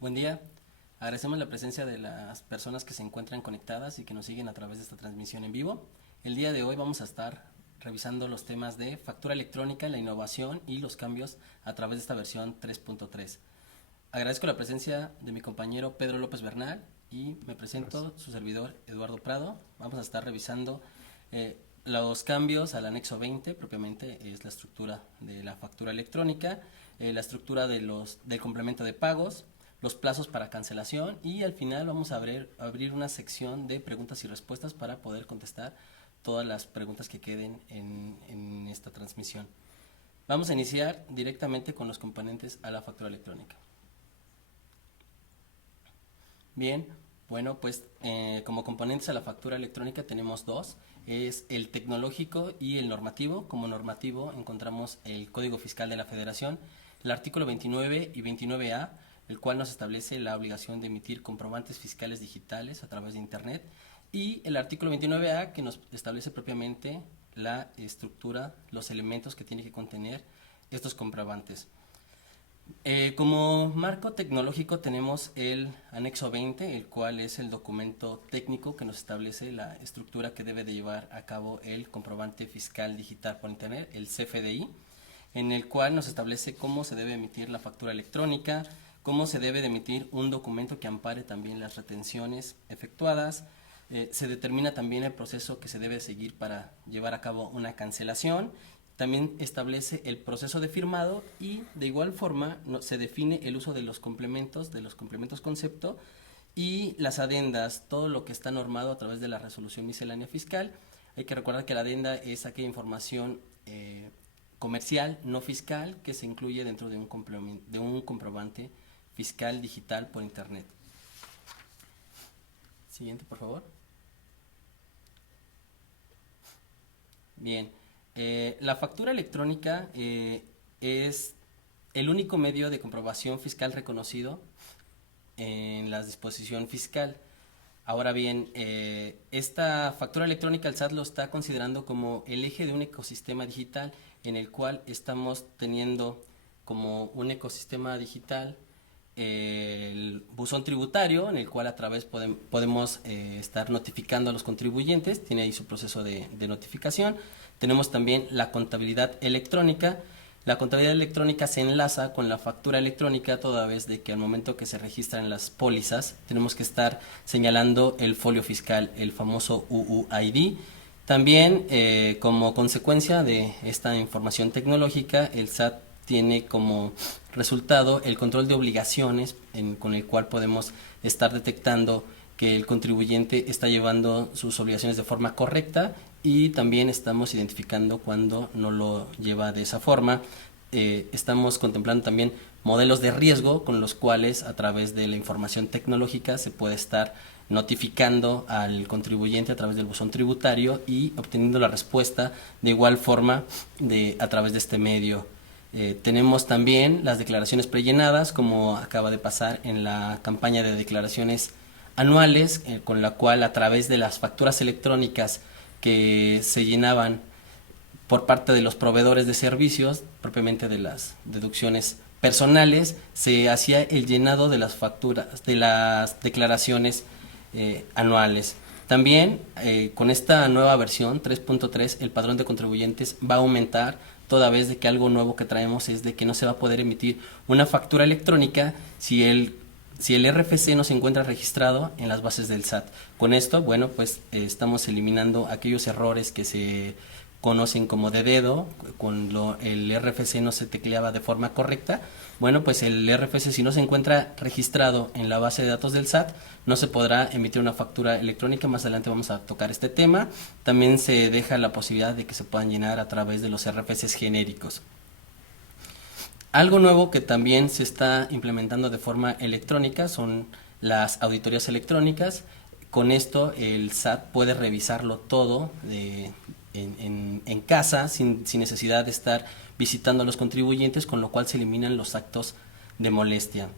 Buen día. Agradecemos la presencia de las personas que se encuentran conectadas y que nos siguen a través de esta transmisión en vivo. El día de hoy vamos a estar revisando los temas de factura electrónica, la innovación y los cambios a través de esta versión 3.3. Agradezco la presencia de mi compañero Pedro López Bernal y me presento su servidor Eduardo Prado. Vamos a estar revisando los cambios al anexo 20, propiamente es la estructura de la factura electrónica, la estructura del complemento de pagos, los plazos para cancelación y al final vamos a abrir una sección de preguntas y respuestas para poder contestar todas las preguntas que queden en esta transmisión. Vamos a iniciar directamente con los componentes a la factura electrónica. Bien, bueno, pues como componentes a la factura electrónica tenemos dos, es el tecnológico y el normativo. Como normativo encontramos el Código Fiscal de la Federación, el artículo 29 y 29A, el cual nos establece la obligación de emitir comprobantes fiscales digitales a través de Internet, y el artículo 29A, que nos establece propiamente la estructura, los elementos que tiene que contener estos comprobantes. Como marco tecnológico tenemos el anexo 20, el cual es el documento técnico que nos establece la estructura que debe de llevar a cabo el comprobante fiscal digital por Internet, el CFDI, en el cual nos establece cómo se debe emitir la factura electrónica, cómo se debe de emitir un documento que ampare también las retenciones efectuadas. Se determina también el proceso que se debe seguir para llevar a cabo una cancelación. También establece el proceso de firmado y de igual forma se define el uso de los complementos concepto y las adendas, todo lo que está normado a través de la resolución miscelánea fiscal. Hay que recordar que la adenda es aquella información comercial, no fiscal, que se incluye dentro de un comprobante fiscal digital por Internet. Siguiente, por favor. Bien. La factura electrónica es el único medio de comprobación fiscal reconocido en la disposición fiscal. Ahora bien, esta factura electrónica el SAT lo está considerando como el eje de un ecosistema digital en el cual estamos teniendo como un ecosistema digital el buzón tributario, en el cual a través podemos estar notificando a los contribuyentes, tiene ahí su proceso de notificación. Tenemos también la contabilidad electrónica. La contabilidad electrónica se enlaza con la factura electrónica toda vez de que al momento que se registran las pólizas tenemos que estar señalando el folio fiscal, el famoso UUID. También como consecuencia de esta información tecnológica, el SAT tiene como resultado el control de obligaciones con el cual podemos estar detectando que el contribuyente está llevando sus obligaciones de forma correcta y también estamos identificando cuando no lo lleva de esa forma. Estamos contemplando también modelos de riesgo con los cuales a través de la información tecnológica se puede estar notificando al contribuyente a través del buzón tributario y obteniendo la respuesta de igual forma a través de este medio. Tenemos también las declaraciones prellenadas, como acaba de pasar en la campaña de declaraciones anuales, con la cual a través de las facturas electrónicas que se llenaban por parte de los proveedores de servicios, propiamente de las deducciones personales, se hacía el llenado de las facturas, de las declaraciones anuales. También con esta nueva versión 3.3 el padrón de contribuyentes va a aumentar, toda vez de que algo nuevo que traemos es de que no se va a poder emitir una factura electrónica si el RFC no se encuentra registrado en las bases del SAT. Con esto, bueno, pues estamos eliminando aquellos errores que se conocen como de dedo, cuando el RFC no se tecleaba de forma correcta. Bueno, pues el RFC, si no se encuentra registrado en la base de datos del SAT, no se podrá emitir una factura electrónica. Más adelante vamos a tocar este tema. También se deja la posibilidad de que se puedan llenar a través de los RFCs genéricos. Algo nuevo que también se está implementando de forma electrónica son las auditorías electrónicas. Con esto el SAT puede revisarlo todo en casa sin necesidad de estar visitando a los contribuyentes, con lo cual se eliminan los actos de molestia.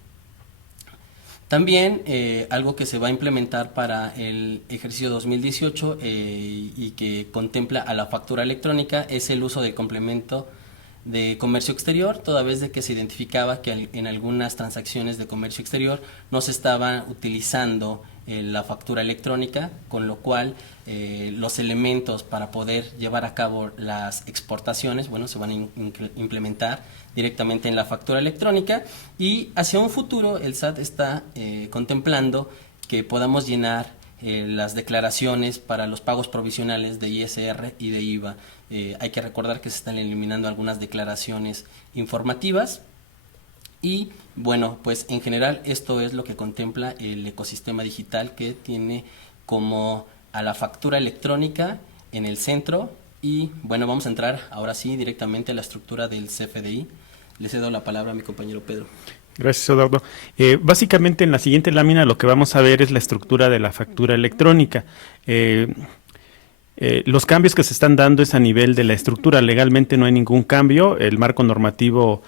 También algo que se va a implementar para el ejercicio 2018 y que contempla a la factura electrónica es el uso del complemento de comercio exterior, toda vez de que se identificaba que en algunas transacciones de comercio exterior no se estaba utilizando la factura electrónica, con lo cual los elementos para poder llevar a cabo las exportaciones, bueno, se van a implementar directamente en la factura electrónica, y hacia un futuro el SAT está contemplando que podamos llenar las declaraciones para los pagos provisionales de ISR y de IVA. Hay que recordar que se están eliminando algunas declaraciones informativas y bueno, pues en general esto es lo que contempla el ecosistema digital, que tiene como a la factura electrónica en el centro. Y bueno, vamos a entrar ahora sí directamente a la estructura del CFDI. Le cedo la palabra a mi compañero Pedro. Gracias, Eduardo. Básicamente en la siguiente lámina lo que vamos a ver es la estructura de la factura electrónica. Los cambios que se están dando es a nivel de la estructura. Legalmente no hay ningún cambio, el marco normativo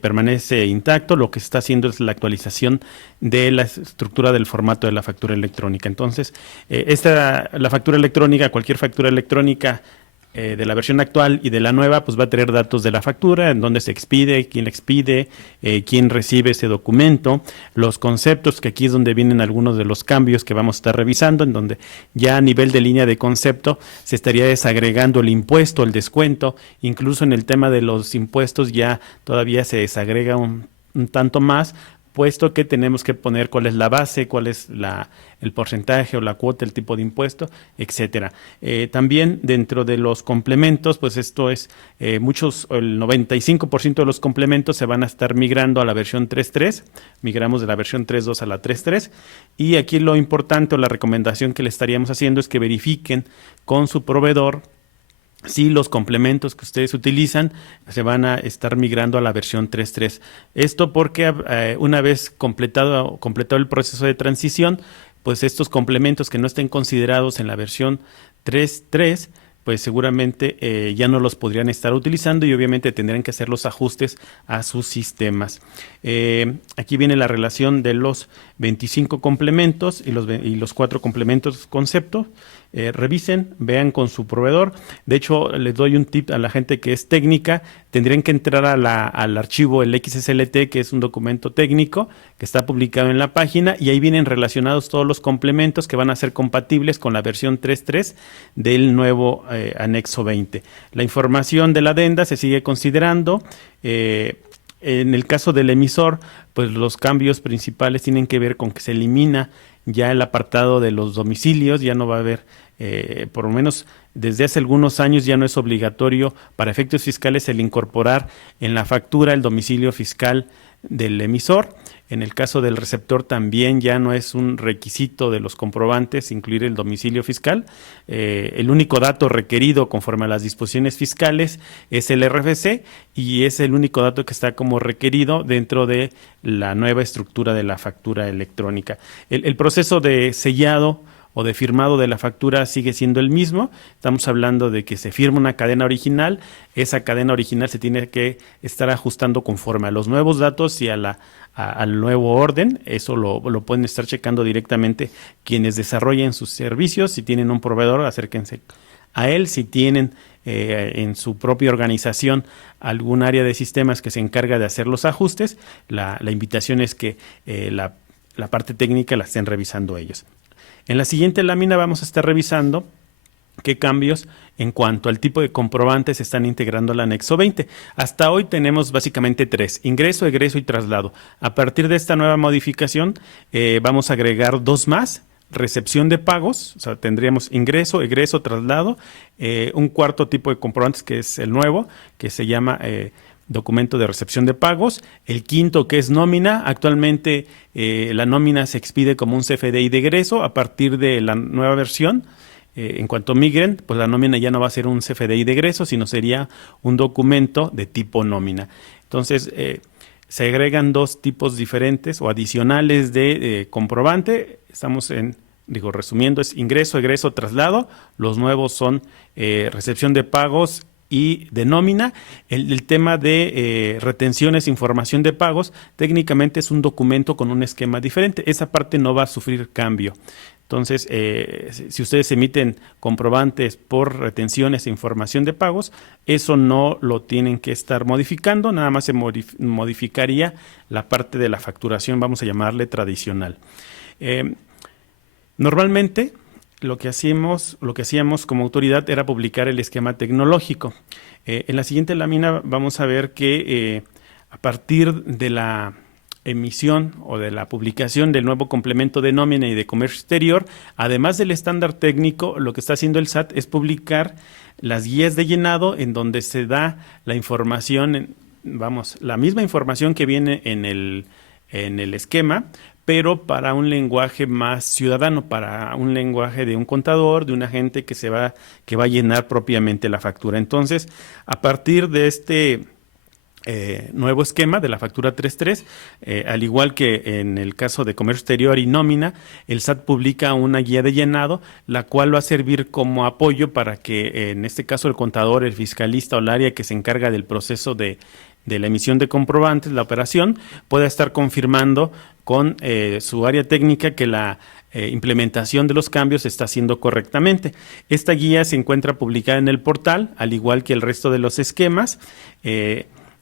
permanece intacto. Lo que se está haciendo es la actualización de la estructura del formato de la factura electrónica. Entonces, la factura electrónica, cualquier factura electrónica de la versión actual y de la nueva, pues va a tener datos de la factura, en dónde se expide, quién la expide, quién recibe ese documento, los conceptos, que aquí es donde vienen algunos de los cambios que vamos a estar revisando, en donde ya a nivel de línea de concepto se estaría desagregando el impuesto, el descuento, incluso en el tema de los impuestos ya todavía se desagrega un tanto más, puesto que tenemos que poner cuál es la base, cuál es el porcentaje o la cuota, el tipo de impuesto, etcétera. También dentro de los complementos, pues esto es, el 95% de los complementos se van a estar migrando a la versión 3.3, migramos de la versión 3.2 a la 3.3, y aquí lo importante o la recomendación que le estaríamos haciendo es que verifiquen con su proveedor si los complementos que ustedes utilizan se van a estar migrando a la versión 3.3. Esto porque una vez completado el proceso de transición, pues estos complementos que no estén considerados en la versión 3.3, pues seguramente ya no los podrían estar utilizando y obviamente tendrán que hacer los ajustes a sus sistemas. Aquí viene la relación de los 25 complementos y los 4 complementos concepto. Revisen, vean con su proveedor. De hecho, les doy un tip a la gente que es técnica. Tendrían que entrar al archivo, el XSLT, que es un documento técnico que está publicado en la página, y ahí vienen relacionados todos los complementos que van a ser compatibles con la versión 3.3 del nuevo anexo 20. La información de la adenda se sigue considerando. En el caso del emisor, pues los cambios principales tienen que ver con que se elimina ya el apartado de los domicilios, ya no va a haber, por lo menos desde hace algunos años ya no es obligatorio para efectos fiscales el incorporar en la factura el domicilio fiscal del emisor. En el caso del receptor también ya no es un requisito de los comprobantes incluir el domicilio fiscal. El único dato requerido conforme a las disposiciones fiscales es el RFC, y es el único dato que está como requerido dentro de la nueva estructura de la factura electrónica. El proceso de sellado o de firmado de la factura sigue siendo el mismo. Estamos hablando de que se firma una cadena original. Esa cadena original se tiene que estar ajustando conforme a los nuevos datos y al nuevo orden. Eso lo pueden estar checando directamente quienes desarrollen sus servicios. Si tienen un proveedor, acérquense a él. Si tienen en su propia organización algún área de sistemas que se encarga de hacer los ajustes, la invitación es que la parte técnica la estén revisando ellos. En la siguiente lámina vamos a estar revisando qué cambios en cuanto al tipo de comprobantes se están integrando al anexo 20. Hasta hoy tenemos básicamente 3: ingreso, egreso y traslado. A partir de esta nueva modificación vamos a agregar 2 más: recepción de pagos, o sea, tendríamos ingreso, egreso, traslado, un cuarto tipo de comprobantes que es el nuevo, que se llama documento de recepción de pagos. El quinto, que es nómina. Actualmente la nómina se expide como un CFDI de egreso. A partir de la nueva versión, en cuanto migren, pues la nómina ya no va a ser un CFDI de egreso, sino sería un documento de tipo nómina. Entonces, se agregan 2 tipos diferentes o adicionales de comprobante. Estamos resumiendo, es ingreso, egreso, traslado. Los nuevos son recepción de pagos y de nómina. El tema de retenciones, información de pagos, técnicamente es un documento con un esquema diferente. Esa parte no va a sufrir cambio. Entonces, si ustedes emiten comprobantes por retenciones e información de pagos, eso no lo tienen que estar modificando, nada más se modificaría la parte de la facturación, vamos a llamarle tradicional. Normalmente, lo que hacíamos como autoridad era publicar el esquema tecnológico. En la siguiente lámina vamos a ver que a partir de la emisión o de la publicación del nuevo complemento de nómina y de comercio exterior, además del estándar técnico, lo que está haciendo el SAT es publicar las guías de llenado en donde se da la información, la misma información que viene en el esquema, pero para un lenguaje más ciudadano, para un lenguaje de un contador, de un agente que va a llenar propiamente la factura. Entonces, a partir de este nuevo esquema de la factura 3.3, al igual que en el caso de comercio exterior y nómina, el SAT publica una guía de llenado, la cual va a servir como apoyo para que en este caso el contador, el fiscalista o el área que se encarga del proceso de la emisión de comprobantes, la operación, pueda estar confirmando con su área técnica que la implementación de los cambios se está haciendo correctamente. Esta guía se encuentra publicada en el portal, al igual que el resto de los esquemas.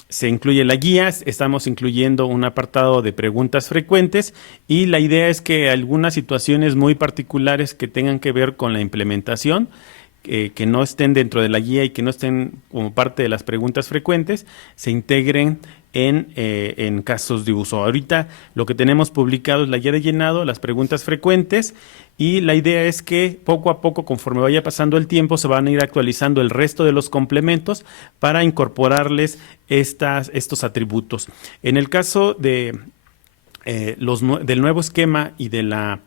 Se incluye la guía, estamos incluyendo un apartado de preguntas frecuentes y la idea es que algunas situaciones muy particulares que tengan que ver con la implementación, que no estén dentro de la guía y que no estén como parte de las preguntas frecuentes, se integren en casos de uso. Ahorita lo que tenemos publicado es la guía de llenado, las preguntas frecuentes, y la idea es que poco a poco, conforme vaya pasando el tiempo, se van a ir actualizando el resto de los complementos para incorporarles estos atributos. En el caso de del nuevo esquema y de la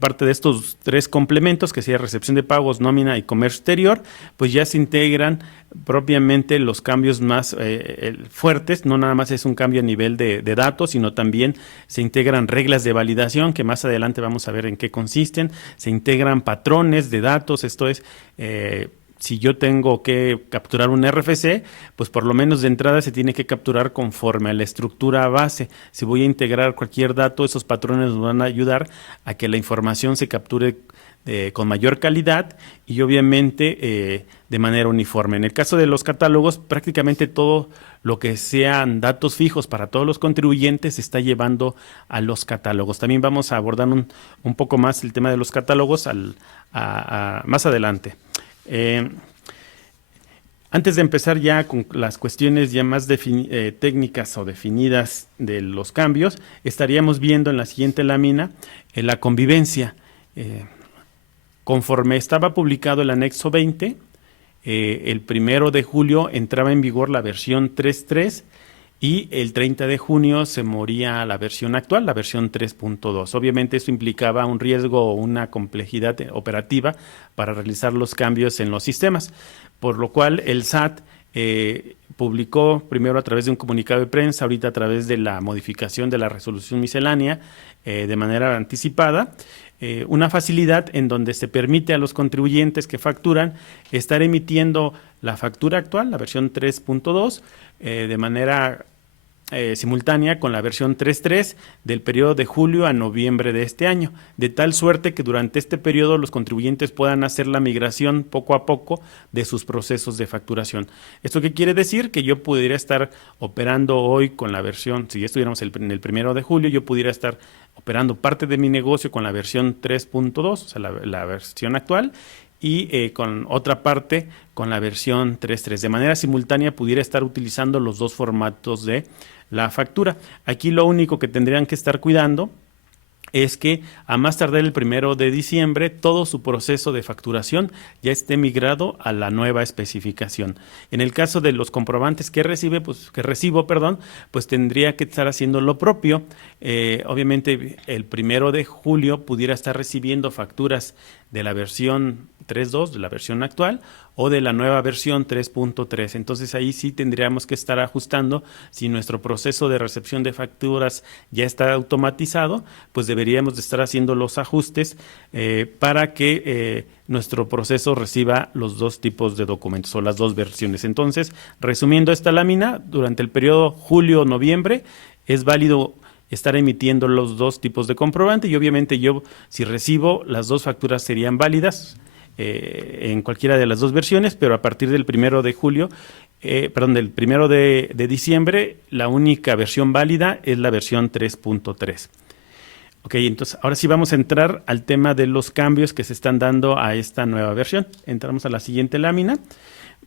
parte de estos 3 complementos, que sería recepción de pagos, nómina y comercio exterior, pues ya se integran propiamente los cambios más fuertes. No nada más es un cambio a nivel de datos, sino también se integran reglas de validación, que más adelante vamos a ver en qué consisten. Se integran patrones de datos, esto es, si yo tengo que capturar un RFC, pues por lo menos de entrada se tiene que capturar conforme a la estructura base. Si voy a integrar cualquier dato, esos patrones nos van a ayudar a que la información se capture con mayor calidad y obviamente de manera uniforme. En el caso de los catálogos, prácticamente todo lo que sean datos fijos para todos los contribuyentes se está llevando a los catálogos. También vamos a abordar un poco más el tema de los catálogos más adelante. Antes de empezar ya con las cuestiones ya más técnicas o definidas de los cambios, estaríamos viendo en la siguiente lámina la convivencia. Conforme estaba publicado el anexo 20, el 1 de julio entraba en vigor la versión 3.3 y el 30 de junio se moría la versión actual, la versión 3.2. Obviamente eso implicaba un riesgo o una complejidad operativa para realizar los cambios en los sistemas, por lo cual el SAT publicó primero a través de un comunicado de prensa, ahorita a través de la modificación de la resolución miscelánea de manera anticipada, una facilidad en donde se permite a los contribuyentes que facturan estar emitiendo la factura actual, la versión 3.2, de manera simultánea con la versión 3.3 del periodo de julio a noviembre de este año, de tal suerte que durante este periodo los contribuyentes puedan hacer la migración poco a poco de sus procesos de facturación. ¿Esto qué quiere decir? Que yo pudiera estar operando hoy con la versión, si ya estuviéramos en el 1 de julio, yo pudiera estar operando parte de mi negocio con la versión 3.2, o sea, la versión actual, y con otra parte con la versión 3.3. De manera simultánea pudiera estar utilizando los dos formatos de la factura. Aquí lo único que tendrían que estar cuidando es que a más tardar el 1 de diciembre todo su proceso de facturación ya esté migrado a la nueva especificación. En el caso de los comprobantes que recibo, pues tendría que estar haciendo lo propio. Obviamente el 1 de julio pudiera estar recibiendo facturas de la versión 3.2, de la versión actual, o de la nueva versión 3.3. Entonces ahí sí tendríamos que estar ajustando. Si nuestro proceso de recepción de facturas ya está automatizado, pues deberíamos de estar haciendo los ajustes para que nuestro proceso reciba los dos tipos de documentos o las dos versiones. Entonces, resumiendo esta lámina, durante el periodo julio-noviembre es válido estar emitiendo los dos tipos de comprobante y obviamente yo, si recibo, las dos facturas serían válidas en cualquiera de las dos versiones, pero a partir del 1 de julio, del 1 de diciembre, la única versión válida es la versión 3.3. Ok, entonces ahora sí vamos a entrar al tema de los cambios que se están dando a esta nueva versión. Entramos a la siguiente lámina.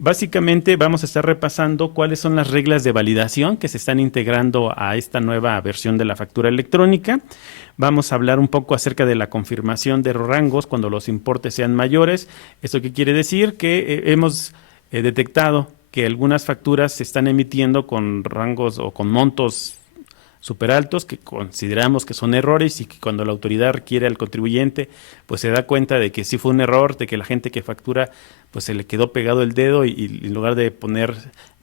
Básicamente vamos a estar repasando cuáles son las reglas de validación que se están integrando a esta nueva versión de la factura electrónica. Vamos a hablar un poco acerca de la confirmación de rangos cuando los importes sean mayores. ¿Esto qué quiere decir? Que hemos detectado que algunas facturas se están emitiendo con rangos o con montos súper altos que consideramos que son errores y que cuando la autoridad requiere al contribuyente, pues se da cuenta de que sí fue un error, de que la gente que factura pues se le quedó pegado el dedo y en lugar de poner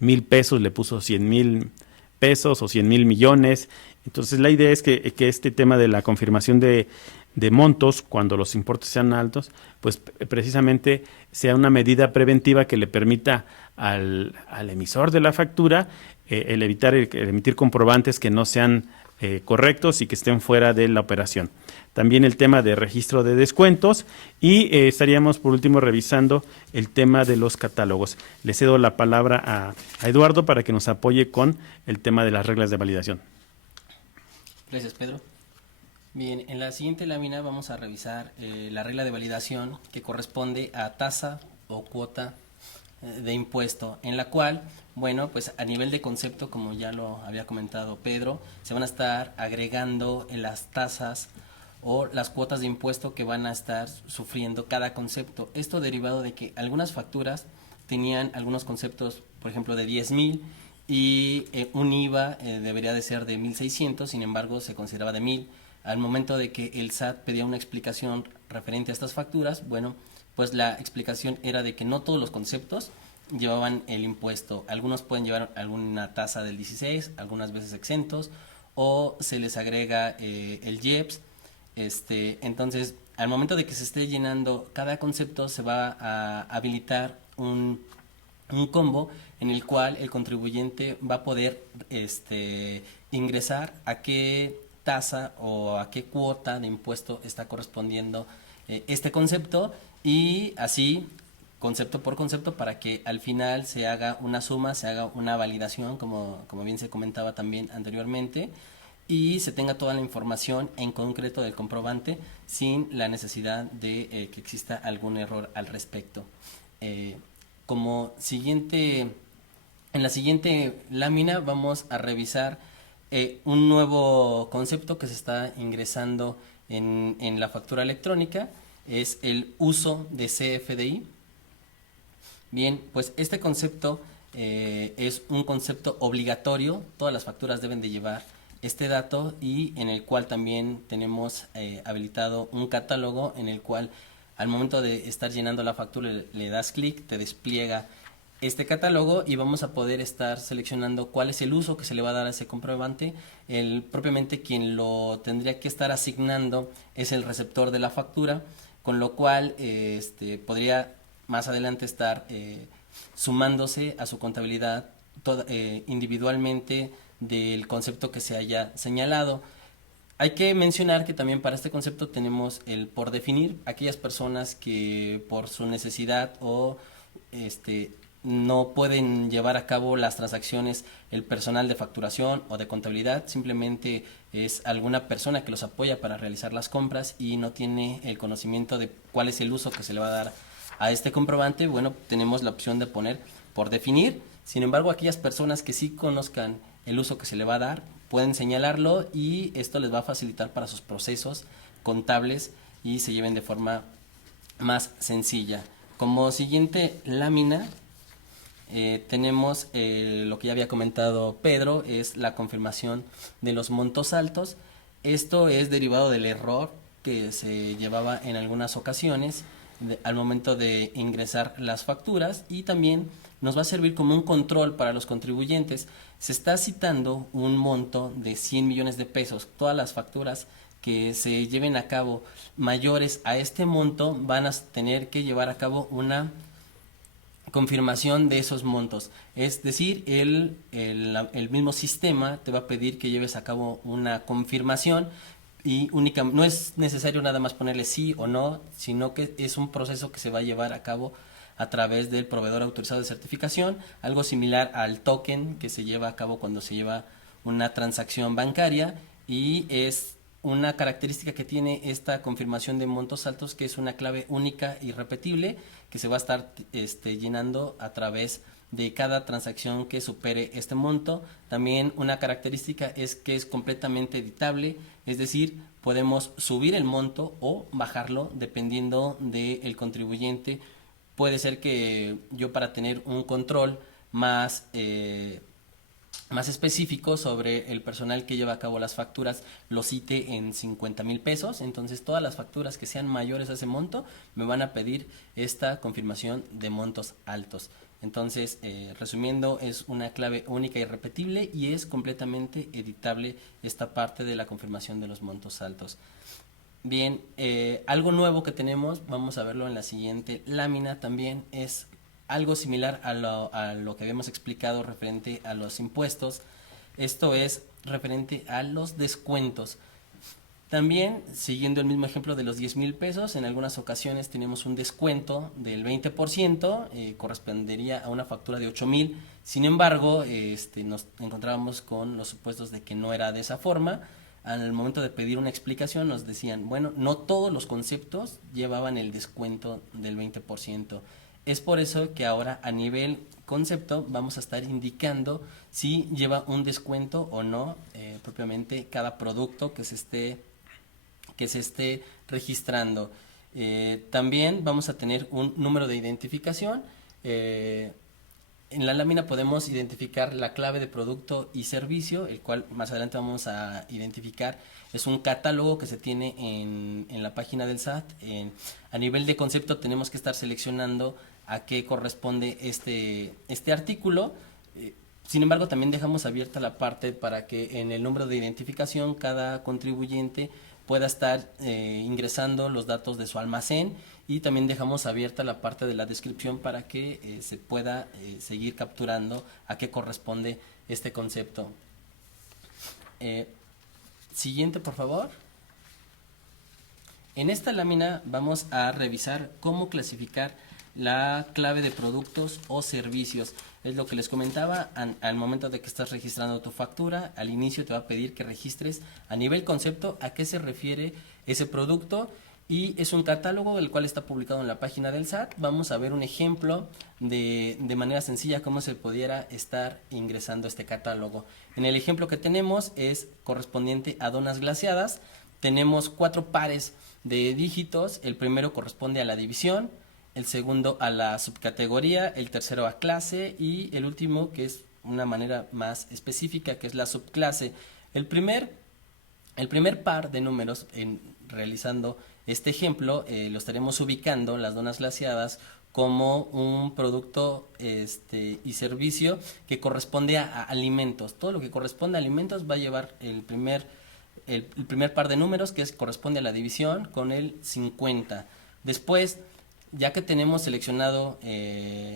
1,000 pesos le puso 100,000 pesos o 100,000 millones. Entonces la idea es que este tema de la confirmación de montos cuando los importes sean altos, pues precisamente sea una medida preventiva que le permita al emisor de la factura el emitir comprobantes que no sean correctos y que estén fuera de la operación. También el tema de registro de descuentos y estaríamos por último revisando el tema de los catálogos. Le cedo la palabra a Eduardo para que nos apoye con el tema de las reglas de validación. Gracias, Pedro. Bien, en la siguiente lámina vamos a revisar la regla de validación que corresponde a tasa o cuota de impuesto, en la cual, bueno, pues a nivel de concepto, como ya lo había comentado Pedro, se van a estar agregando en las tasas o las cuotas de impuesto que van a estar sufriendo cada concepto. Esto derivado de que algunas facturas tenían algunos conceptos, por ejemplo, de 10,000 y un IVA debería de ser de 1,600, sin embargo se consideraba de 1,000. Al momento de que el SAT pedía una explicación referente a estas facturas, bueno, pues la explicación era de que no todos los conceptos llevaban el impuesto. Algunos pueden llevar alguna tasa del 16, algunas veces exentos, o se les agrega el IEPS. Entonces, al momento de que se esté llenando cada concepto, se va a habilitar un combo en el cual el contribuyente va a poder ingresar a qué tasa o a qué cuota de impuesto está correspondiendo este concepto, y así concepto por concepto para que al final se haga una suma, se haga una validación, como bien se comentaba también anteriormente, y se tenga toda la información en concreto del comprobante sin la necesidad de que exista algún error al respecto. Como siguiente, en la siguiente lámina vamos a revisar un nuevo concepto que se está ingresando en la factura electrónica, es el uso de CFDI. Bien, pues este concepto es un concepto obligatorio, todas las facturas deben de llevar este dato, y en el cual también tenemos habilitado un catálogo en el cual al momento de estar llenando la factura le das clic, te despliega este catálogo y vamos a poder estar seleccionando cuál es el uso que se le va a dar a ese comprobante. Propiamente quien lo tendría que estar asignando es el receptor de la factura, con lo cual podría más adelante estar sumándose a su contabilidad individualmente del concepto que se haya señalado. Hay que mencionar que también para este concepto tenemos el por definir, aquellas personas que por su necesidad o no pueden llevar a cabo las transacciones el personal de facturación o de contabilidad, simplemente es alguna persona que los apoya para realizar las compras y no tiene el conocimiento de cuál es el uso que se le va a dar a este comprobante. Bueno, tenemos la opción de poner por definir. Sin embargo, aquellas personas que sí conozcan el uso que se le va a dar pueden señalarlo y esto les va a facilitar para sus procesos contables y se lleven de forma más sencilla. Como siguiente lámina tenemos lo que ya había comentado Pedro, es la confirmación de los montos altos. Esto es derivado del error que se llevaba en algunas ocasiones, al momento de ingresar las facturas, y también nos va a servir como un control para los contribuyentes. Se está citando un monto de 100 millones de pesos. Todas las facturas que se lleven a cabo mayores a este monto van a tener que llevar a cabo una confirmación de esos montos. Es decir, el mismo sistema te va a pedir que lleves a cabo una confirmación, y no es necesario nada más ponerle sí o no, sino que es un proceso que se va a llevar a cabo a través del proveedor autorizado de certificación, algo similar al token que se lleva a cabo cuando se lleva una transacción bancaria, y es una característica que tiene esta confirmación de montos altos, que es una clave única y repetible que se va a estar llenando a través de cada transacción que supere este monto. También una característica es que es completamente editable, es decir, podemos subir el monto o bajarlo dependiendo del contribuyente. Puede ser que yo, para tener un control más específico sobre el personal que lleva a cabo las facturas, lo cite en 50,000 pesos. Entonces todas las facturas que sean mayores a ese monto me van a pedir esta confirmación de montos altos. Entonces, resumiendo, es una clave única y repetible, y es completamente editable esta parte de la confirmación de los montos altos. Bien, algo nuevo que tenemos, vamos a verlo en la siguiente lámina también, es algo similar a lo que habíamos explicado referente a los impuestos. Esto es referente a los descuentos. También, siguiendo el mismo ejemplo de los 10,000 pesos, en algunas ocasiones tenemos un descuento del 20%, correspondería a una factura de 8,000. Sin embargo, nos encontrábamos con los supuestos de que no era de esa forma. Al momento de pedir una explicación nos decían, bueno, no todos los conceptos llevaban el descuento del 20%. Es por eso que ahora, a nivel concepto, vamos a estar indicando si lleva un descuento o no, propiamente cada producto que se esté registrando. También vamos a tener un número de identificación. En la lámina podemos identificar la clave de producto y servicio, el cual más adelante vamos a identificar. Es un catálogo que se tiene en la página del SAT. A nivel de concepto tenemos que estar seleccionando a qué corresponde este artículo. Sin embargo, también dejamos abierta la parte para que en el número de identificación cada contribuyente pueda estar ingresando los datos de su almacén, y también dejamos abierta la parte de la descripción para que se pueda seguir capturando a qué corresponde este concepto. Siguiente, por favor. En esta lámina vamos a revisar cómo clasificar la clave de productos o servicios. Es lo que les comentaba, al momento de que estás registrando tu factura, al inicio te va a pedir que registres a nivel concepto a qué se refiere ese producto, y es un catálogo el cual está publicado en la página del SAT. Vamos a ver un ejemplo de manera sencilla cómo se pudiera estar ingresando este catálogo. En el ejemplo que tenemos es correspondiente a donas glaseadas. Tenemos 4 pares de dígitos. El primero corresponde a la división, el segundo a la subcategoría, el tercero a clase, y el último, que es una manera más específica, que es la subclase. El primer par de números, realizando este ejemplo, lo estaremos ubicando, las donas glaseadas, como un producto y servicio que corresponde a alimentos. Todo lo que corresponde a alimentos va a llevar el primer par de números, que corresponde a la división, con el 50. Después, ya que tenemos seleccionado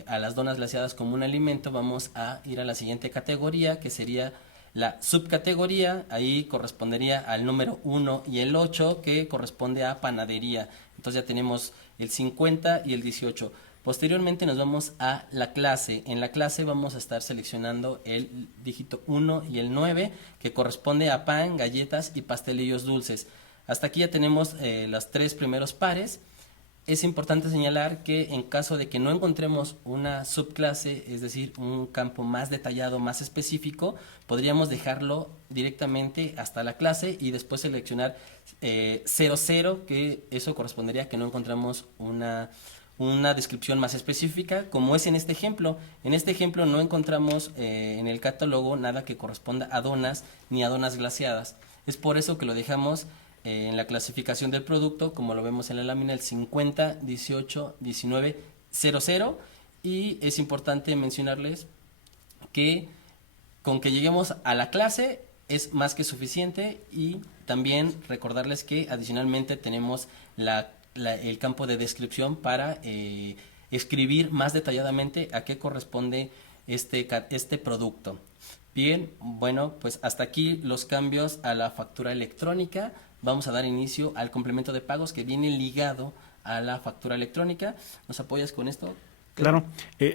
a las donas glaseadas como un alimento, vamos a ir a la siguiente categoría, que sería la subcategoría. Ahí correspondería al número 1 y el 8, que corresponde a panadería. Entonces ya tenemos el 50 y el 18. Posteriormente nos vamos a la clase. En la clase vamos a estar seleccionando el dígito 1 y el 9, que corresponde a pan, galletas y pastelillos dulces. Hasta aquí ya tenemos los 3 primeros pares. Es importante señalar que en caso de que no encontremos una subclase, es decir, un campo más detallado, más específico, podríamos dejarlo directamente hasta la clase y después seleccionar 00, que eso correspondería a que no encontramos una descripción más específica, como es en este ejemplo. En este ejemplo no encontramos en el catálogo nada que corresponda a donas ni a donas glaseadas. Es por eso que lo dejamos en la clasificación del producto, como lo vemos en la lámina, el 50, 18, 19, 00. Y es importante mencionarles que con que lleguemos a la clase es más que suficiente, y también recordarles que adicionalmente tenemos el campo de descripción para escribir más detalladamente a qué corresponde este producto. Bien, bueno, pues hasta aquí los cambios a la factura electrónica. Vamos a dar inicio al complemento de pagos que viene ligado a la factura electrónica. ¿Nos apoyas con esto? Claro.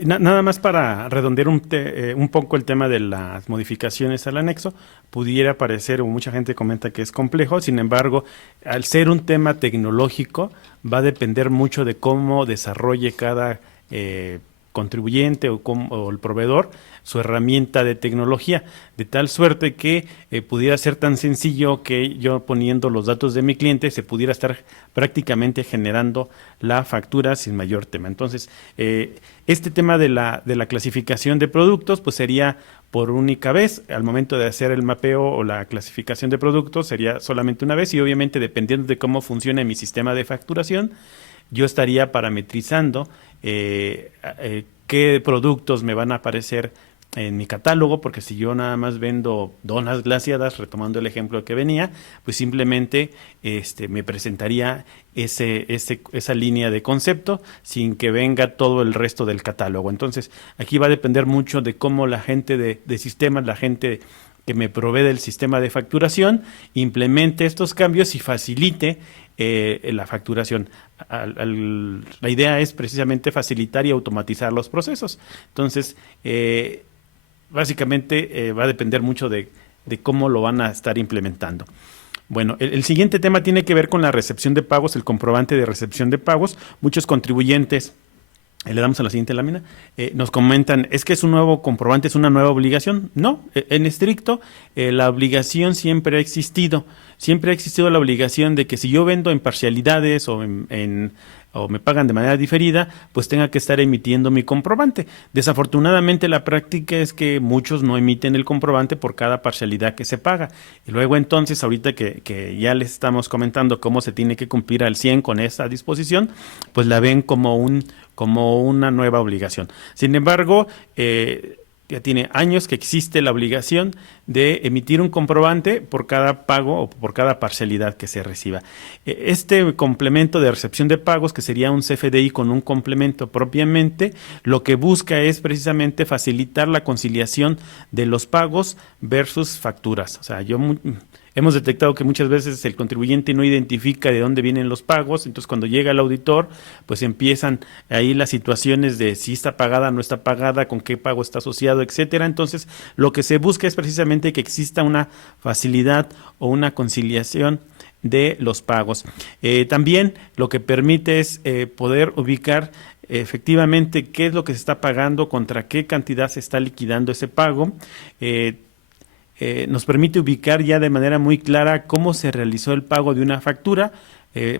Nada más para redondear un poco el tema de las modificaciones al anexo, pudiera parecer, o mucha gente comenta que es complejo, sin embargo, al ser un tema tecnológico, va a depender mucho de cómo desarrolle cada contribuyente o el proveedor su herramienta de tecnología, de tal suerte que pudiera ser tan sencillo que yo poniendo los datos de mi cliente se pudiera estar prácticamente generando la factura sin mayor tema. Entonces, este tema de la clasificación de productos, pues sería por única vez. Al momento de hacer el mapeo o la clasificación de productos sería solamente una vez, y obviamente dependiendo de cómo funcione mi sistema de facturación, yo estaría parametrizando qué productos me van a aparecer en mi catálogo, porque si yo nada más vendo donas glaseadas, retomando el ejemplo que venía, pues simplemente me presentaría esa línea de concepto sin que venga todo el resto del catálogo. Entonces, aquí va a depender mucho de cómo la gente de sistemas, la gente que me provee del sistema de facturación, implemente estos cambios y facilite la facturación. La idea es precisamente facilitar y automatizar los procesos. Entonces, básicamente va a depender mucho de cómo lo van a estar implementando. Bueno, el siguiente tema tiene que ver con la recepción de pagos, el comprobante de recepción de pagos. Muchos contribuyentes, le damos a la siguiente lámina, nos comentan, ¿es que es un nuevo comprobante, es una nueva obligación? No, en estricto, la obligación siempre ha existido. Siempre ha existido la obligación de que si yo vendo en parcialidades o o me pagan de manera diferida, pues tenga que estar emitiendo mi comprobante. Desafortunadamente, la práctica es que muchos no emiten el comprobante por cada parcialidad que se paga. Y luego entonces, ahorita que ya les estamos comentando cómo se tiene que cumplir al 100 con esta disposición, pues la ven como una nueva obligación. Sin embargo, ya tiene años que existe la obligación de emitir un comprobante por cada pago o por cada parcialidad que se reciba. Este complemento de recepción de pagos, que sería un CFDI con un complemento propiamente, lo que busca es precisamente facilitar la conciliación de los pagos versus facturas. O sea, hemos detectado que muchas veces el contribuyente no identifica de dónde vienen los pagos, entonces cuando llega el auditor, pues empiezan ahí las situaciones de si está pagada, no está pagada, con qué pago está asociado, etcétera. Entonces, lo que se busca es precisamente que exista una facilidad o una conciliación de los pagos. También lo que permite es poder ubicar efectivamente qué es lo que se está pagando, contra qué cantidad se está liquidando ese pago. Nos permite ubicar ya de manera muy clara cómo se realizó el pago de una factura.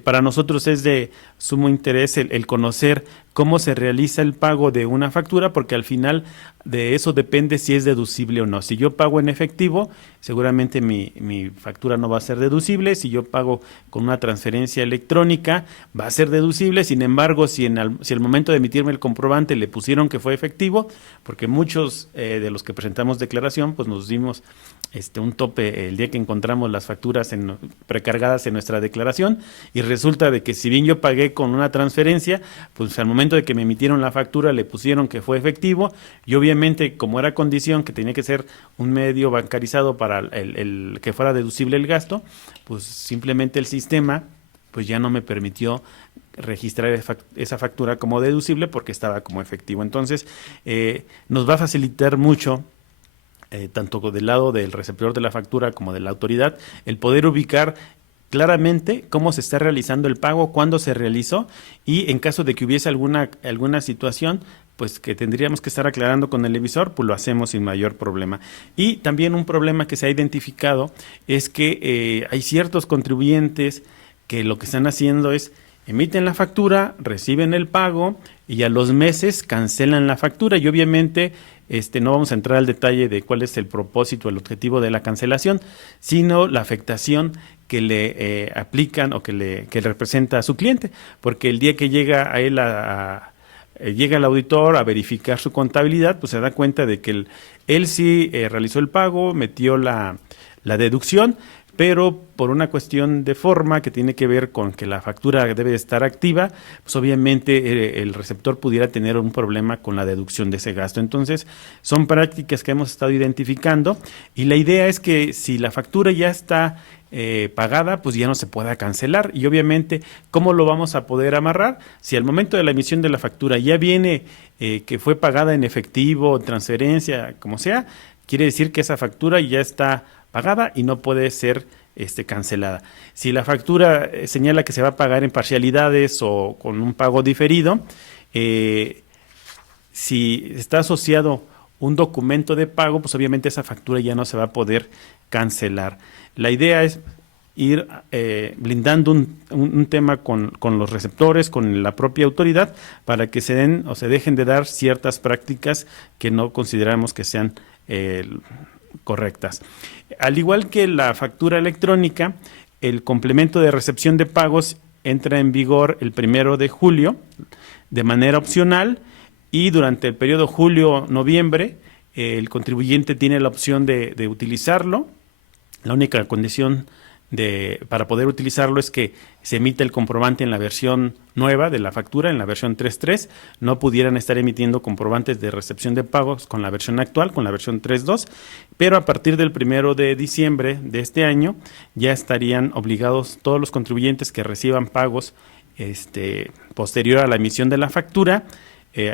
Para nosotros es de sumo interés el conocer cómo se realiza el pago de una factura, porque al final de eso depende si es deducible o no. Si yo pago en efectivo, seguramente mi factura no va a ser deducible. Si yo pago con una transferencia electrónica, va a ser deducible. Sin embargo, si al momento de emitirme el comprobante le pusieron que fue efectivo, porque muchos de los que presentamos declaración, pues nos dimos un tope el día que encontramos las facturas precargadas en nuestra declaración, y resulta de que si bien yo pagué con una transferencia, pues al momento de que me emitieron la factura le pusieron que fue efectivo, y obviamente como era condición que tenía que ser un medio bancarizado para el que fuera deducible el gasto, pues simplemente el sistema pues ya no me permitió registrar esa factura como deducible porque estaba como efectivo. Entonces nos va a facilitar mucho, tanto del lado del receptor de la factura como de la autoridad, el poder ubicar claramente cómo se está realizando el pago, cuándo se realizó, y en caso de que hubiese alguna situación pues que tendríamos que estar aclarando con el emisor, pues lo hacemos sin mayor problema. Y también un problema que se ha identificado es que hay ciertos contribuyentes que lo que están haciendo es emiten la factura, reciben el pago y a los meses cancelan la factura, y obviamente no vamos a entrar al detalle de cuál es el propósito, el objetivo de la cancelación, sino la afectación que le aplican o que le representa a su cliente, porque el día que llega a él llega el auditor a verificar su contabilidad, pues se da cuenta de que él sí realizó el pago, metió la deducción, pero por una cuestión de forma que tiene que ver con que la factura debe estar activa, pues obviamente el receptor pudiera tener un problema con la deducción de ese gasto. Entonces, son prácticas que hemos estado identificando y la idea es que si la factura ya está pagada, pues ya no se pueda cancelar. Y obviamente, ¿cómo lo vamos a poder amarrar? Si al momento de la emisión de la factura ya viene que fue pagada en efectivo, transferencia, como sea, quiere decir que esa factura ya está pagada y no puede ser cancelada. Si la factura señala que se va a pagar en parcialidades o con un pago diferido, si está asociado un documento de pago, pues obviamente esa factura ya no se va a poder cancelar. La idea es ir blindando un tema con los receptores, con la propia autoridad, para que se den o se dejen de dar ciertas prácticas que no consideramos que sean correctas. Al igual que la factura electrónica, el complemento de recepción de pagos entra en vigor el 1 de julio de manera opcional y durante el periodo julio-noviembre el contribuyente tiene la opción de utilizarlo. La única condición para poder utilizarlo es que se emita el comprobante en la versión nueva de la factura, en la versión 3.3. No pudieran estar emitiendo comprobantes de recepción de pagos con la versión actual, con la versión 3.2, pero a partir del 1 de diciembre de este año ya estarían obligados todos los contribuyentes que reciban pagos posterior a la emisión de la factura